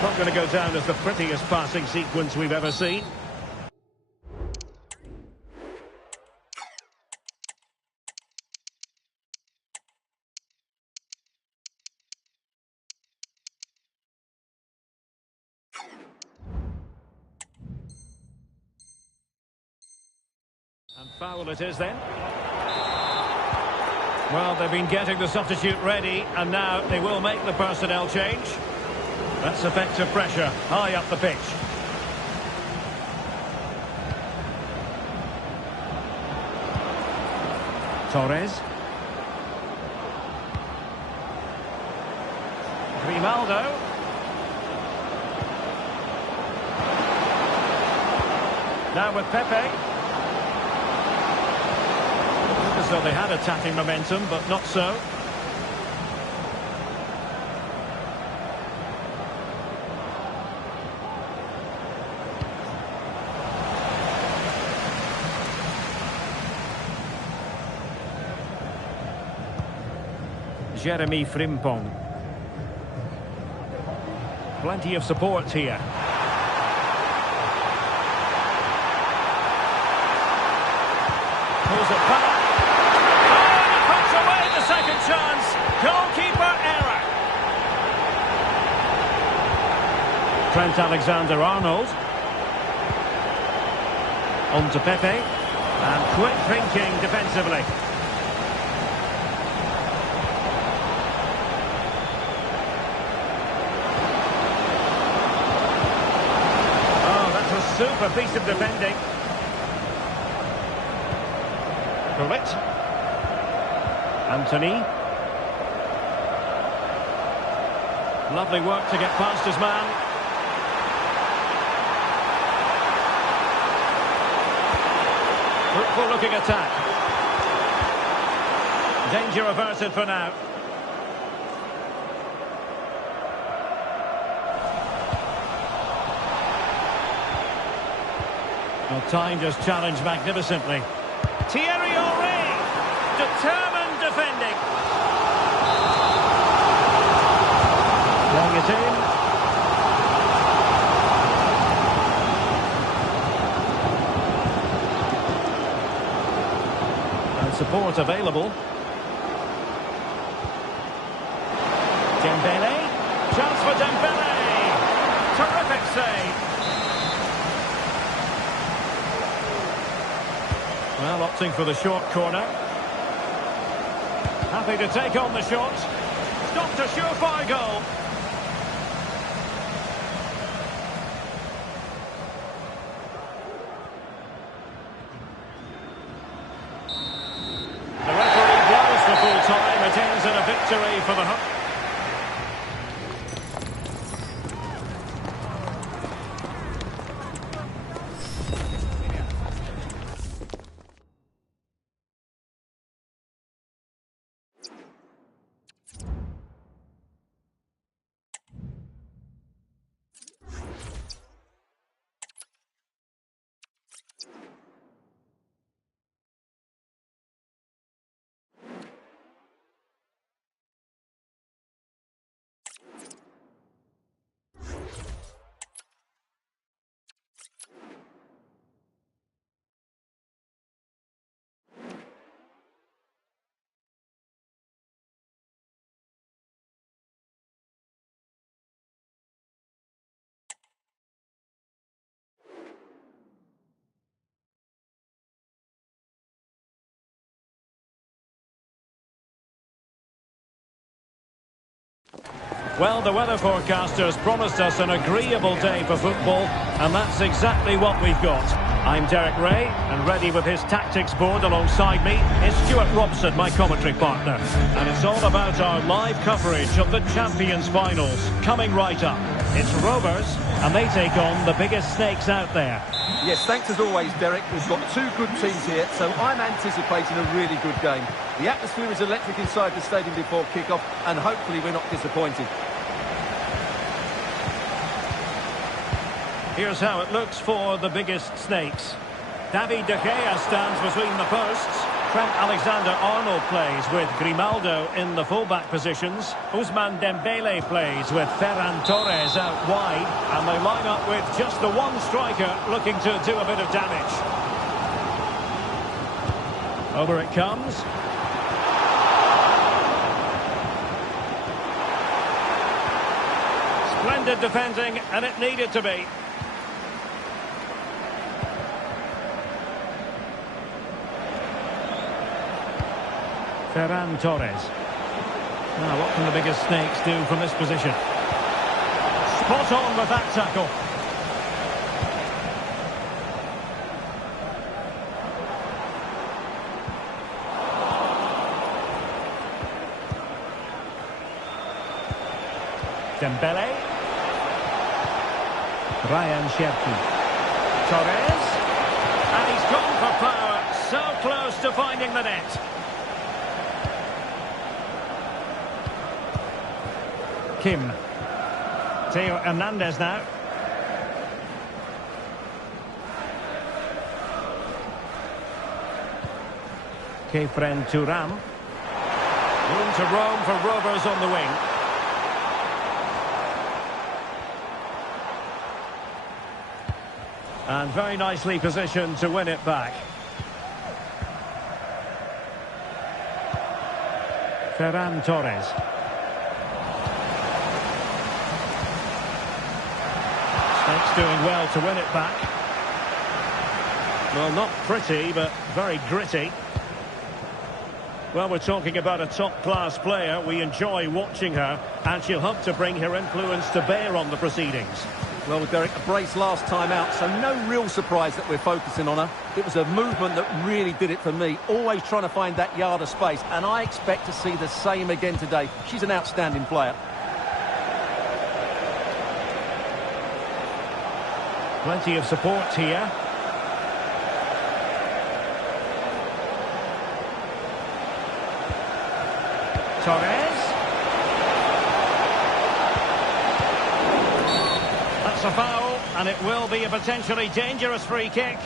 Not going to go down as the prettiest passing sequence we've ever seen. And foul it is then. Well, they've been getting the substitute ready, and now they will make the personnel change. That's effective pressure, high up the pitch. Torres. Grimaldo. Now with Pepe. Looked as though they had attacking momentum, but not so. Jeremy Frimpong. Plenty of support here. Pulls it back. Oh, and it puts away the second chance. Goalkeeper error. Trent Alexander-Arnold. On to Pepe. And quick thinking defensively. Super piece of defending. Gullit. Anthony. Lovely work to get past his man. Fruitful looking attack. Danger averted for now. Well, time just challenged magnificently. Thierry Henry, determined defending. Long it in. And support available. Dembele, chance for Dembele. Terrific save. Well, opting for the short corner. Happy to take on the shot. Stopped a surefire goal. The referee blows for full time. It ends in a victory for the Hunt. Well, the weather forecasters promised us an agreeable day for football, and that's exactly what we've got. I'm Derek Ray, and ready with his tactics board alongside me is Stuart Robson, my commentary partner. And it's all about our live coverage of the Champions Finals, coming right up. It's Rovers, and they take on the biggest snakes out there. Yes, thanks as always, Derek. We've got two good teams here, so I'm anticipating a really good game. The atmosphere is electric inside the stadium before kick-off, and hopefully we're not disappointed. Here's how it looks for the biggest snakes. David De Gea stands between the posts. Trent Alexander-Arnold plays with Grimaldo in the fullback positions. Ousmane Dembele plays with Ferran Torres out wide. And they line up with just the one striker looking to do a bit of damage. Over it comes. Splendid defending, and it needed to be. Ferran Torres. Now, what can the biggest snakes do from this position? Spot on with that tackle. Dembele. Ryan Cherki. Torres. And he's gone for power. So close to finding the net. Kim. Theo Hernandez now. Kefren Turam. Room to roam for Rovers on the wing. And very nicely positioned to win it back. Ferran Torres. Snake's doing well to win it back. Well, not pretty, but very gritty. Well, we're talking about a top-class player. We enjoy watching her, and she'll hope to bring her influence to bear on the proceedings. Well, Derek, a brace last time out, so no real surprise that we're focusing on her. It was a movement that really did it for me, always trying to find that yard of space, and I expect to see the same again today. She's an outstanding player. Plenty of support here. Torres. That's a foul, and it will be a potentially dangerous free kick.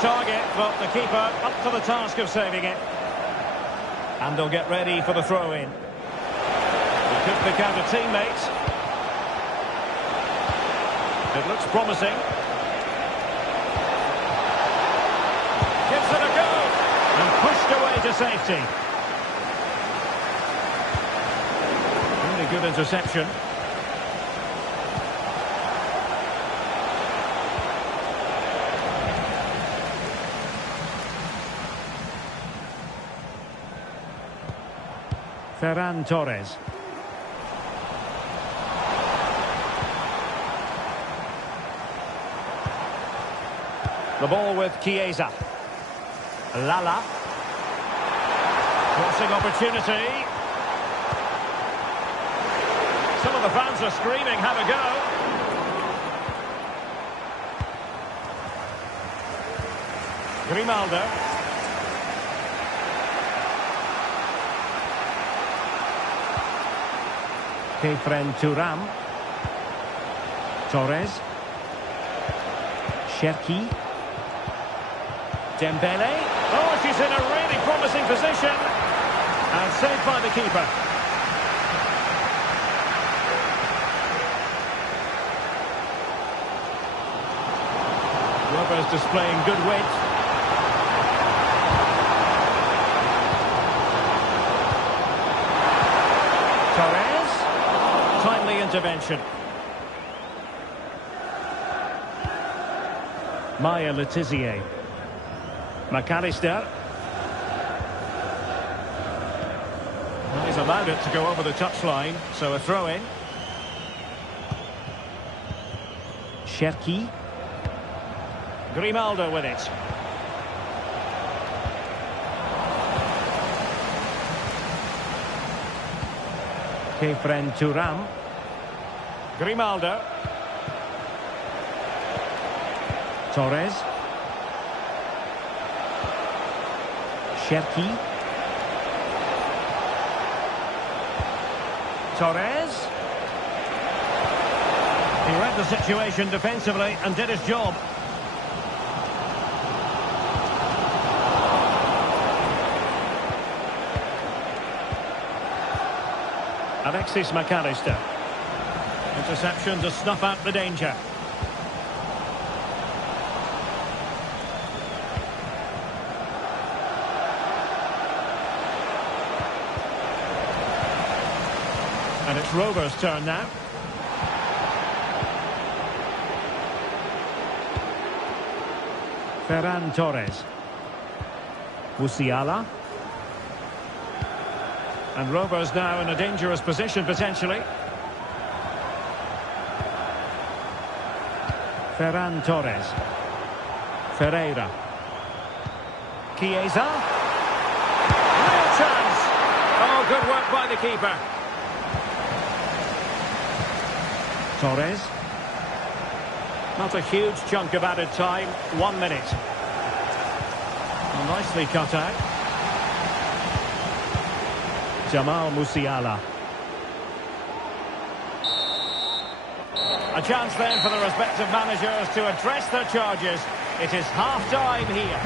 Target, but the keeper up to the task of saving it. And they'll get ready for the throw-in. He could pick out a teammate. It looks promising. Gives it a go. And pushed away to safety. Really good interception. Ferran Torres. The ball with Chiesa. Lala. Crossing opportunity. Some of the fans are screaming, have a go. Grimaldo. Kefren Turam. Torres. Cherki. Dembele. Oh, she's in a really promising position. And saved by the keeper. Rovers displaying good wit. Torres. Timely intervention. Maya Letizier. McAllister. Well, he's allowed it to go over the touchline, so a throw-in. Cherki. Grimaldo with it. Kefren Turam. Grimaldo. Torres. Cherki. Torres. He read the situation defensively and did his job. Alexis McAllister. Interception to snuff out the danger. And it's Rovers' turn now. Ferran Torres. Musiala. And Rovers now in a dangerous position, potentially. Ferran Torres. Ferreira. Chiesa. Real chance. Oh, good work by the keeper. Torres. Not a huge chunk of added time. 1 minute. Well, nicely cut out. Jamal Musiala. A chance then for the respective managers to address their charges. It is half-time here.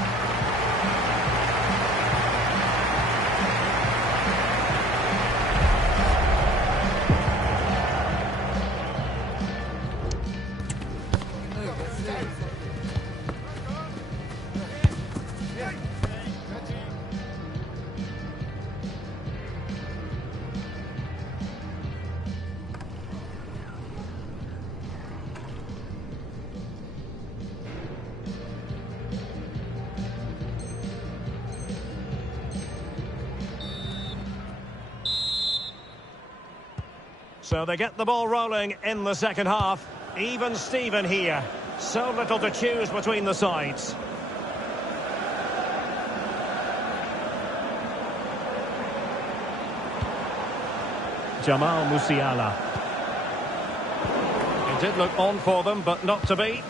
So they get the ball rolling in the second half. Even Steven here. So little to choose between the sides. Jamal Musiala. It did look on for them, but not to be.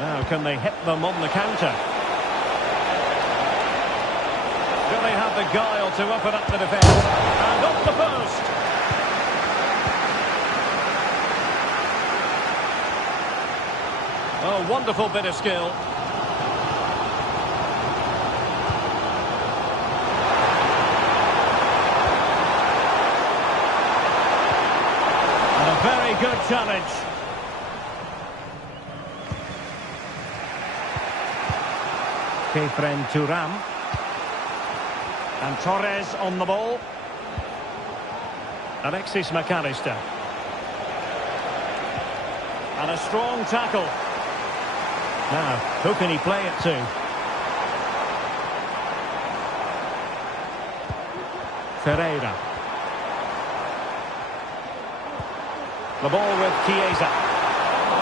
Now can they hit them on the counter? Do they have the guile to open up the defence? And off the post! Oh, wonderful bit of skill. And a very good challenge. Kefren Turam. And Torres on the ball. Alexis McAllister. And a strong tackle. Now, who can he play it to? Ferreira. The ball with Chiesa.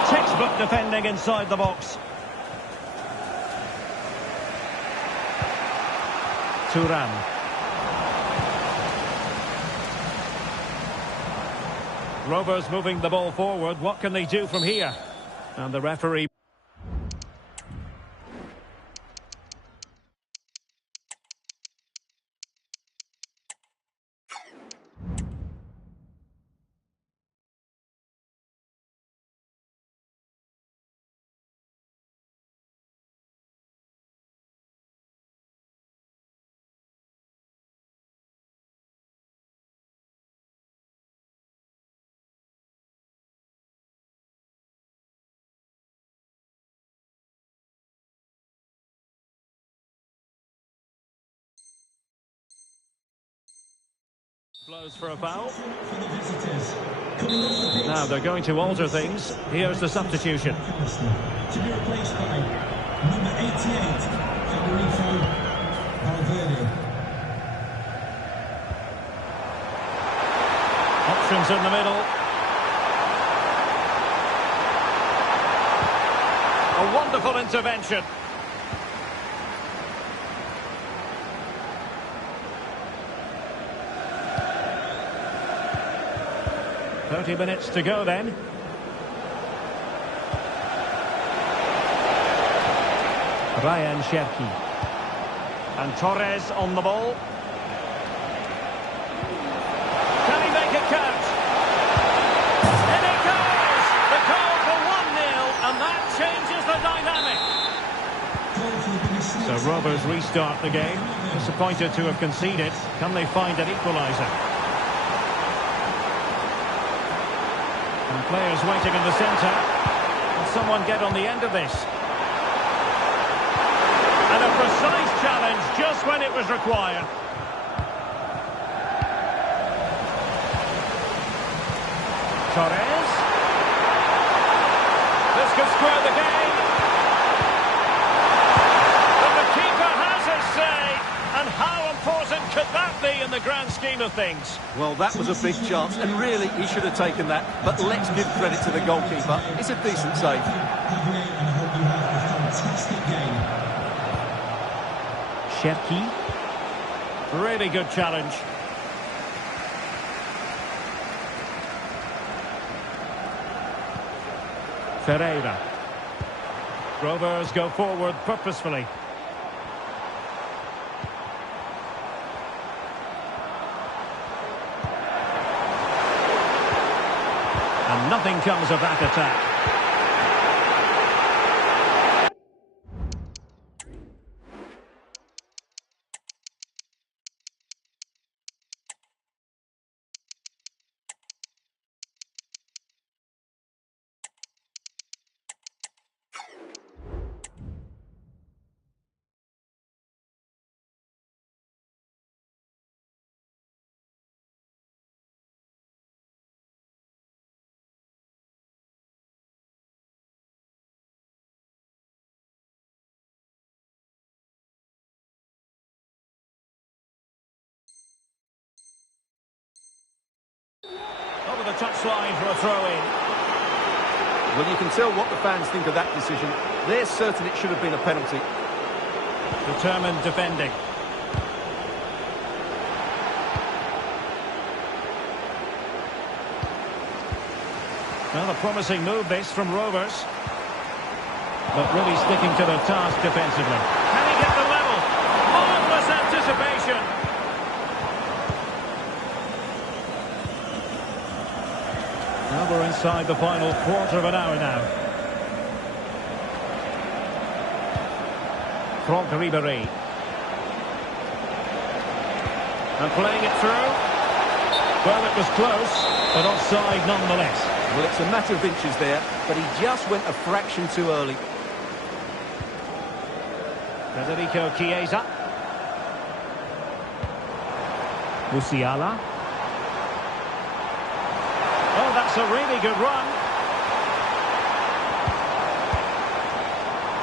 Textbook defending inside the box. Turan. Rovers moving the ball forward. What can they do from here? And the referee... Blows for a foul. Now they're going to alter things. Here's the substitution. To be replaced by number 88, Federico Valverde. Options in the middle. A wonderful intervention. "30 minutes to go then." Ryan Cherki. And Torres on the ball. Can he make it count? In it goes! The goal for 1-0, and that changes the dynamic. So Rovers restart the game. Disappointed to have conceded. Can they find an equaliser? And players waiting in the centre. Can someone get on the end of this? And a precise challenge just when it was required. Torres. the grand scheme of things. Well, that was a big chance, and really, he should have taken that. But let's give credit to the goalkeeper. It's a decent save. Lovely, and I hope you have a fantastic game. Cherki. Really good challenge. Ferreira. Rovers go forward purposefully. And nothing comes of that attack. Over the touchline for a throw-in. Well, you can tell what the fans think of that decision. They're certain it should have been a penalty. Determined defending. Well, a promising move this from Rovers. But really sticking to their task defensively. Can he get the level? Marvellous anticipation. Now we're inside the final quarter of an hour now. Franck Ribéry. And playing it through. Well, it was close, but offside nonetheless. Well, it's a matter of inches there, but he just went a fraction too early. Federico Chiesa. Musiala. Oh, that's a really good run.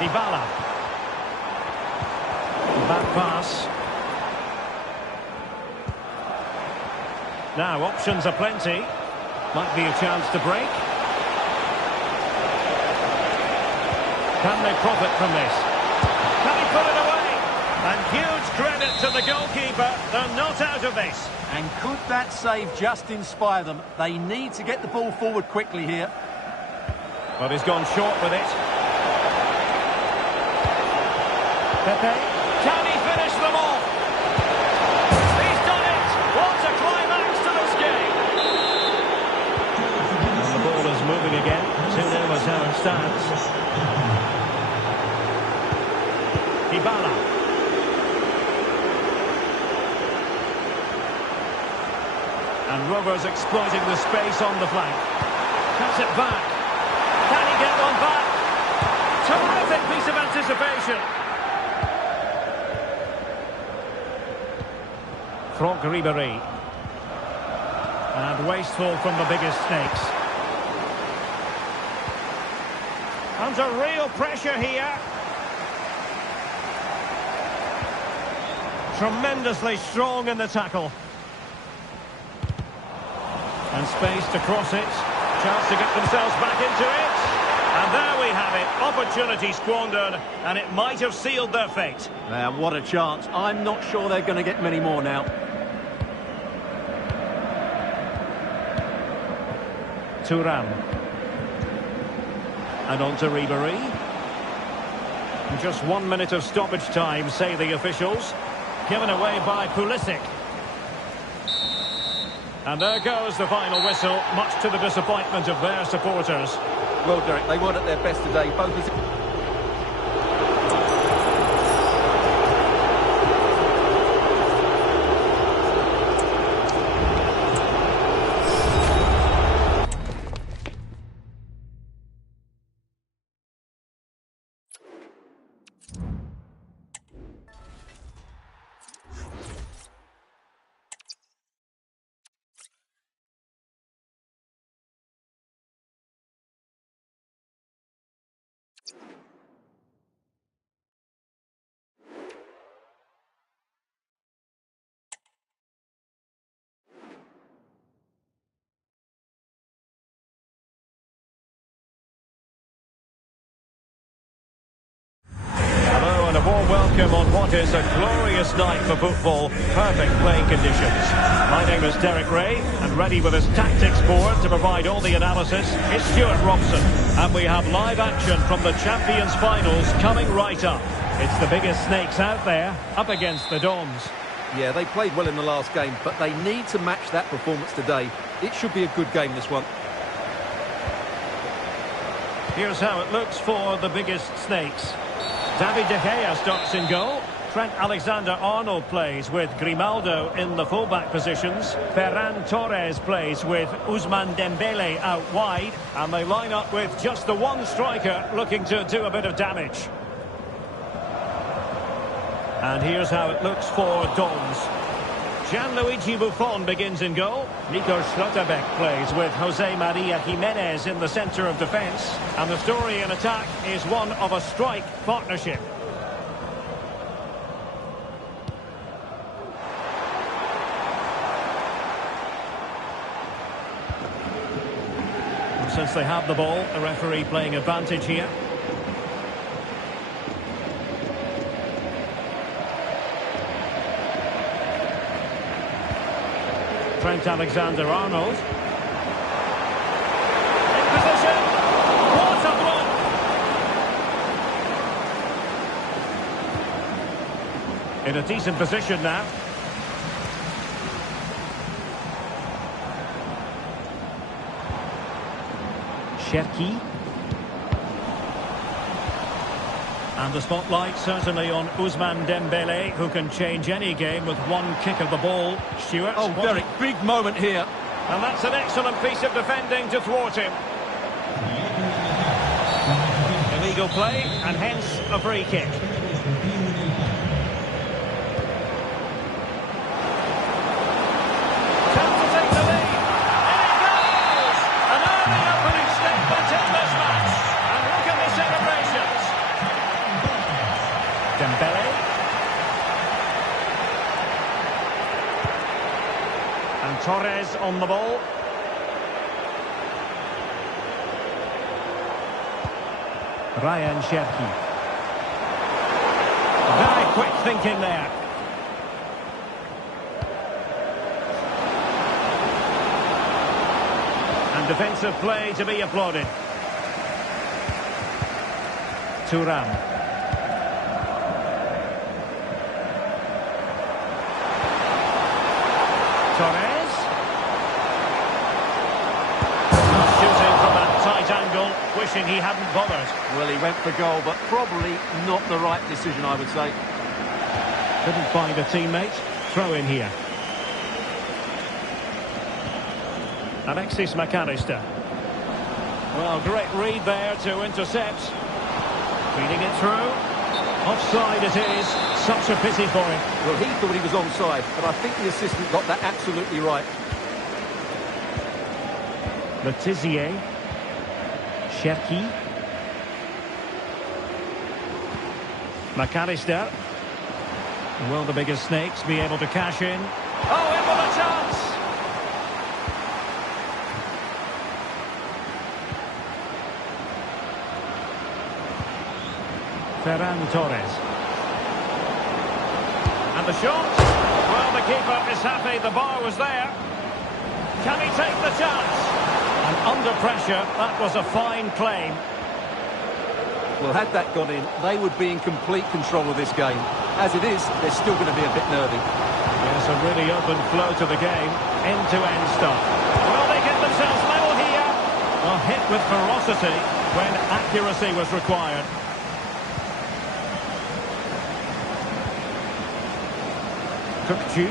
Dybala. Back pass. Now, options are plenty. Might be a chance to break. Can they profit from this? Can he put it away? And huge credit to the goalkeeper. They're not out of this. And could that save just inspire them? They need to get the ball forward quickly here. But he's gone short with it. Pepe. Can he finish them off? He's done it! What a climax to this game! And the ball is moving again. 2-0 is how it stands. Dybala. And Rovers exploiting the space on the flank. Cuts it back. Can he get one back? Terrific piece of anticipation. Franck Ribéry. And wasteful from the biggest snakes. Under real pressure here. Tremendously strong in the tackle. And space to cross it. Chance to get themselves back into it. And there we have it. Opportunity squandered. And it might have sealed their fate. Now, what a chance. I'm not sure they're going to get many more now. Thuram. And on to Ribéry. Just 1 minute of stoppage time, say the officials. Given away by Pulisic. And there goes the final whistle, much to the disappointment of their supporters. Well, Derek, they weren't at their best today. Both as welcome on what is a glorious night for football. Perfect playing conditions. My name is Derek Ray, and ready with his tactics board to provide all the analysis is Stuart Robson. And we have live action from the Champions Finals coming right up. It's the biggest snakes out there, up against the Dons. Yeah, they played well in the last game, but they need to match that performance today. It should be a good game, this one. Here's how it looks for the biggest snakes. David De Gea starts in goal. Trent Alexander-Arnold plays with Grimaldo in the fullback positions. Ferran Torres plays with Ousmane Dembele out wide. And they line up with just the one striker looking to do a bit of damage. And here's how it looks for Dons. Gianluigi Buffon begins in goal. Nico Schlotterbeck plays with Jose Maria Jimenez in the centre of defence. And the story in attack is one of a strike partnership. And since they have the ball, the referee playing advantage here. Trent Alexander-Arnold. In position. What a block! In a decent position now. Cherki. And the spotlight certainly on Ousmane Dembele, who can change any game with one kick of the ball. Stuart. Oh, Derek, big moment here. And that's an excellent piece of defending to thwart him. Illegal play, and hence a free kick. Time to take the lead. And it goes! An early opening statement in this match. And look at the celebrations. Dembele. And Torres on the ball. Ryan Cherki. Very quick thinking there. And defensive play to be applauded. Thuram. Torres. Shooting from that tight angle, wishing he hadn't bothered. Well, he went for goal, but probably not the right decision, I would say. Couldn't find a teammate. Throw in here. Alexis McAllister. Well, great read there to intercept. Feeding it through. Offside it is. Such a pity for him. Well, he thought he was onside, but I think the assistant got that absolutely right. Letizier. Cherki. McAllister. Will the biggest snakes be able to cash in? Oh, in with a chance! Ferran Torres. And the shot. Well, the keeper is happy the bar was there. Can he take the chance? And under pressure, that was a fine claim. Well, had that gone in, they would be in complete control of this game. As it is, they're still going to be a bit nervy. Yes, a really open flow to the game. End-to-end stuff. Will they get themselves level here? Well, hit with ferocity when accuracy was required. Cookju.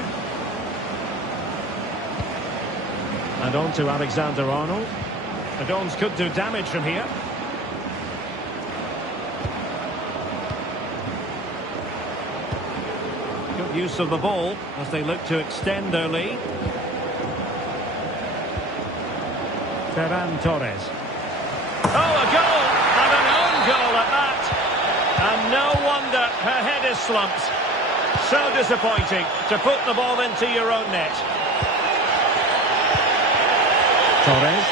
And on to Alexander-Arnold. The Dons could do damage from here. Good use of the ball as they look to extend their lead. Ferran Torres. Oh, a goal! And an own goal at that! And no wonder her head is slumped. So disappointing to put the ball into your own net. Torres.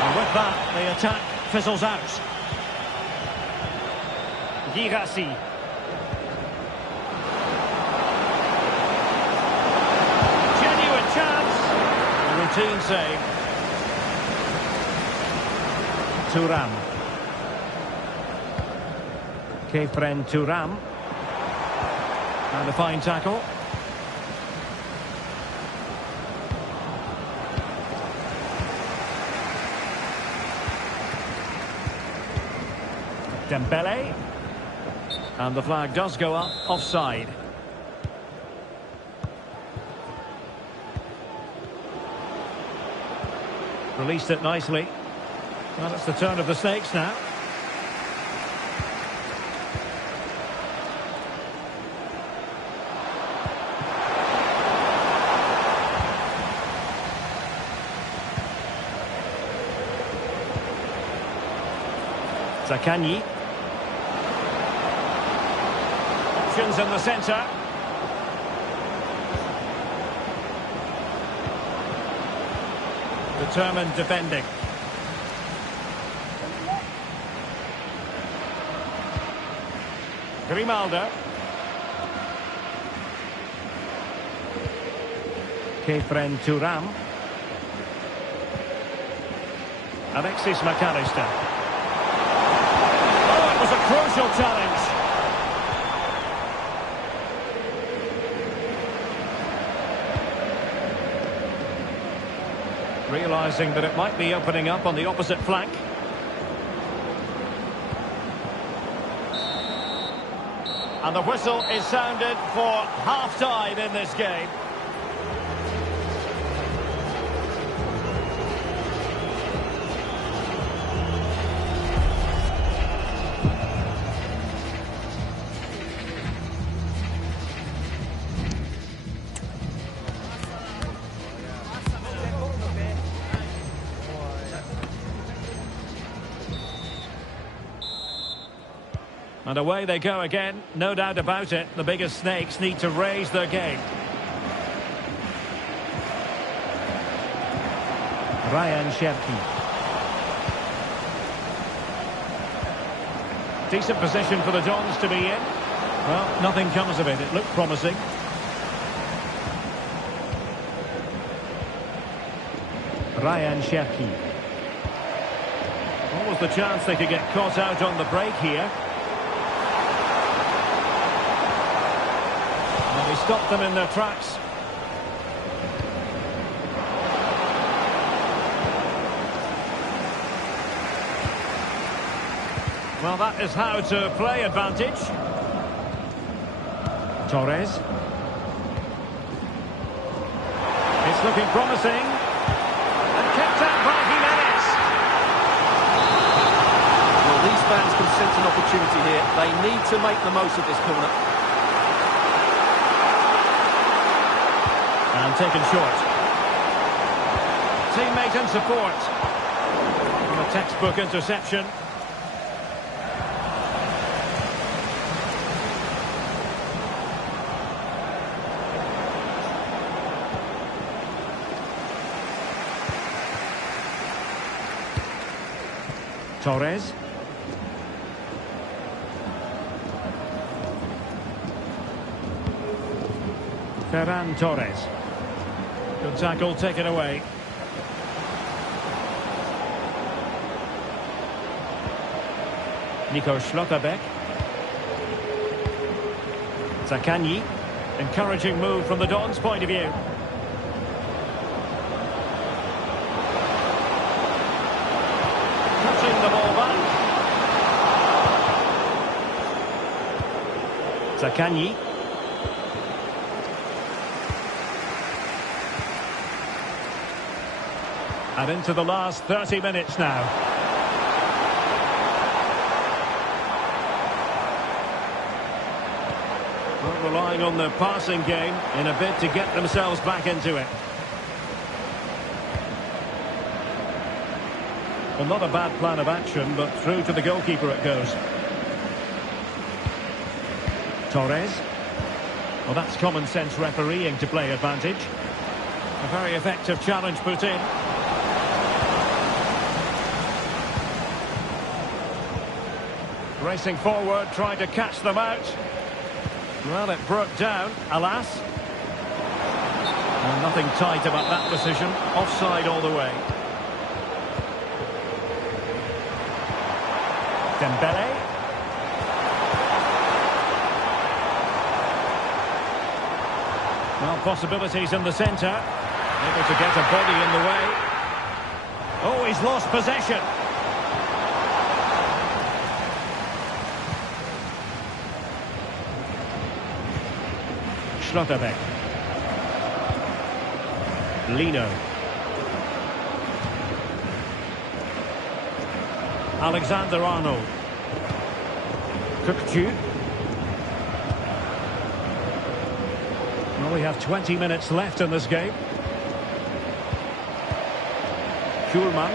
And with that, the attack fizzles out. Girassi. Genuine chance. Routine save. Thuram. Kefren Thuram. And a fine tackle. Dembele. And the flag does go up, offside. Released it nicely. Well, it's the turn of the snakes now. Zaccagni. Options in the centre. Determined defending. Grimaldo. Kefren Thuram. Alexis McAllister. Oh, it was a crucial challenge. Realising that it might be opening up on the opposite flank. And the whistle is sounded for half-time in this game. And away they go again, no doubt about it. The biggest snakes need to raise their game. Ryan Cherki. Decent position for the Dons to be in. Well, nothing comes of it. It looked promising. Ryan Cherki. What was the chance they could get caught out on the break here? He stopped them in their tracks. Well, that is how to play advantage. Torres. It's looking promising. And kept out by Jimenez. Well, these fans can sense an opportunity here. They need to make the most of this corner. And taken short. Teammate and support. And a textbook interception. Torres. Ferran Torres. Good tackle, taken away. Nico Schlotterbeck. Zaccagni. Encouraging move from the Dons' point of view. Cutting the ball back. Zaccagni. And into the last 30 minutes now. Not relying on the passing game in a bid to get themselves back into it. Well, not a bad plan of action, but through to the goalkeeper it goes. Torres. Well, that's common sense refereeing to play advantage. A very effective challenge put in. Racing forward, trying to catch them out. Well, it broke down, alas. And nothing tight about that decision. Offside all the way. Dembele. Well, possibilities in the centre. Able to get a body in the way. Oh, he's lost possession. Schlotterbeck. Lino. Alexander-Arnold. Cook-Chu. Well, we have 20 minutes left in this game. Schulman.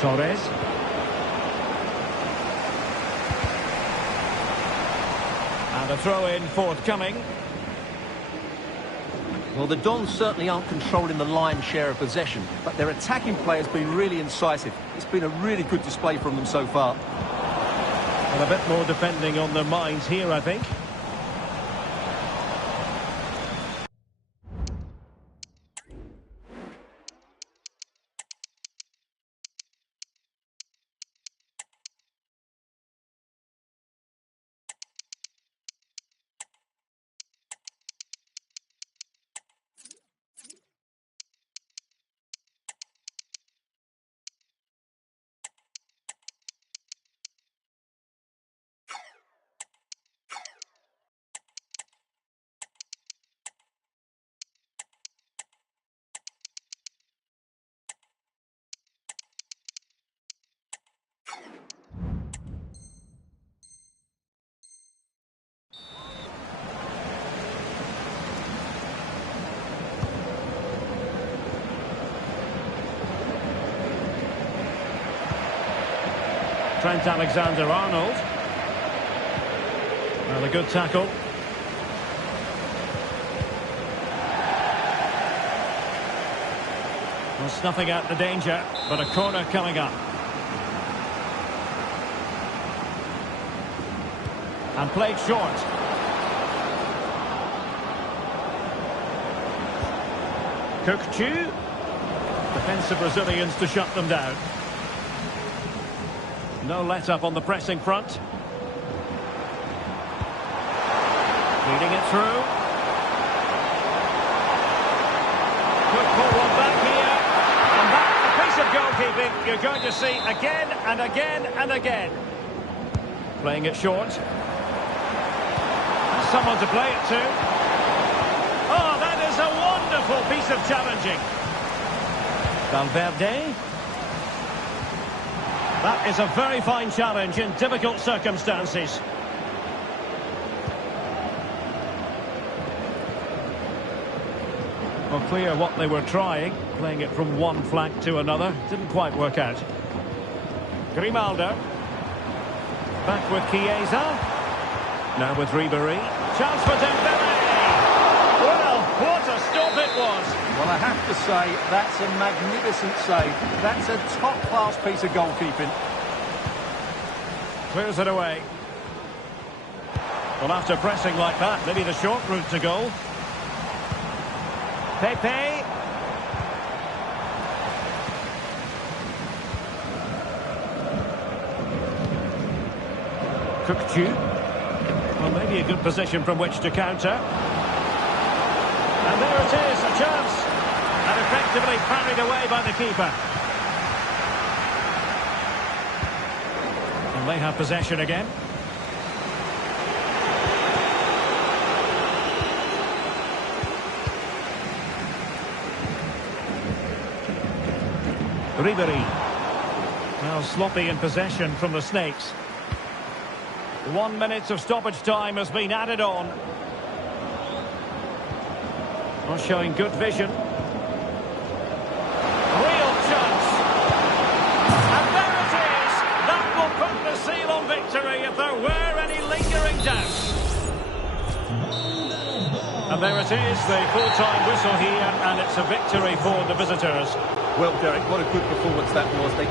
Torres. And a throw-in forthcoming. Well, the Dons certainly aren't controlling the lion's share of possession, but their attacking play has been really incisive. It's been a really good display from them so far. And a bit more depending on their minds here, I think. Trent Alexander-Arnold. Well, a good tackle. Well, snuffing out the danger, but a corner coming up. And played short. Cook-Chu. Defensive Brazilians to shut them down. No let-up on the pressing front. Feeding it through. Could pull one back here. And that, a piece of goalkeeping you're going to see again and again and again. Playing it short. Has someone to play it to. Oh, that is a wonderful piece of challenging. Valverde. That is a very fine challenge in difficult circumstances. Well, clear what they were trying, playing it from one flank to another. Didn't quite work out. Grimaldo. Back with Chiesa. Now with Ribery. Chance for Dembele. Well, what a stop it was. Well, I have to say, that's a magnificent save. That's a top-class piece of goalkeeping. Clears it away. Well, after pressing like that, maybe the short route to goal. Pepe. Cook-Chu. Well, maybe a good position from which to counter. And there it is, a chance. And effectively parried away by the keeper. And they have possession again. Ribery. Now sloppy in possession from the Snakes. 1 minute of stoppage time has been added on. Not showing good vision. Real chance. And there it is. That will put the seal on victory if there were any lingering doubts. And there it is, the full-time whistle here, and it's a victory for the visitors. Well, Derek, what a good performance that was. They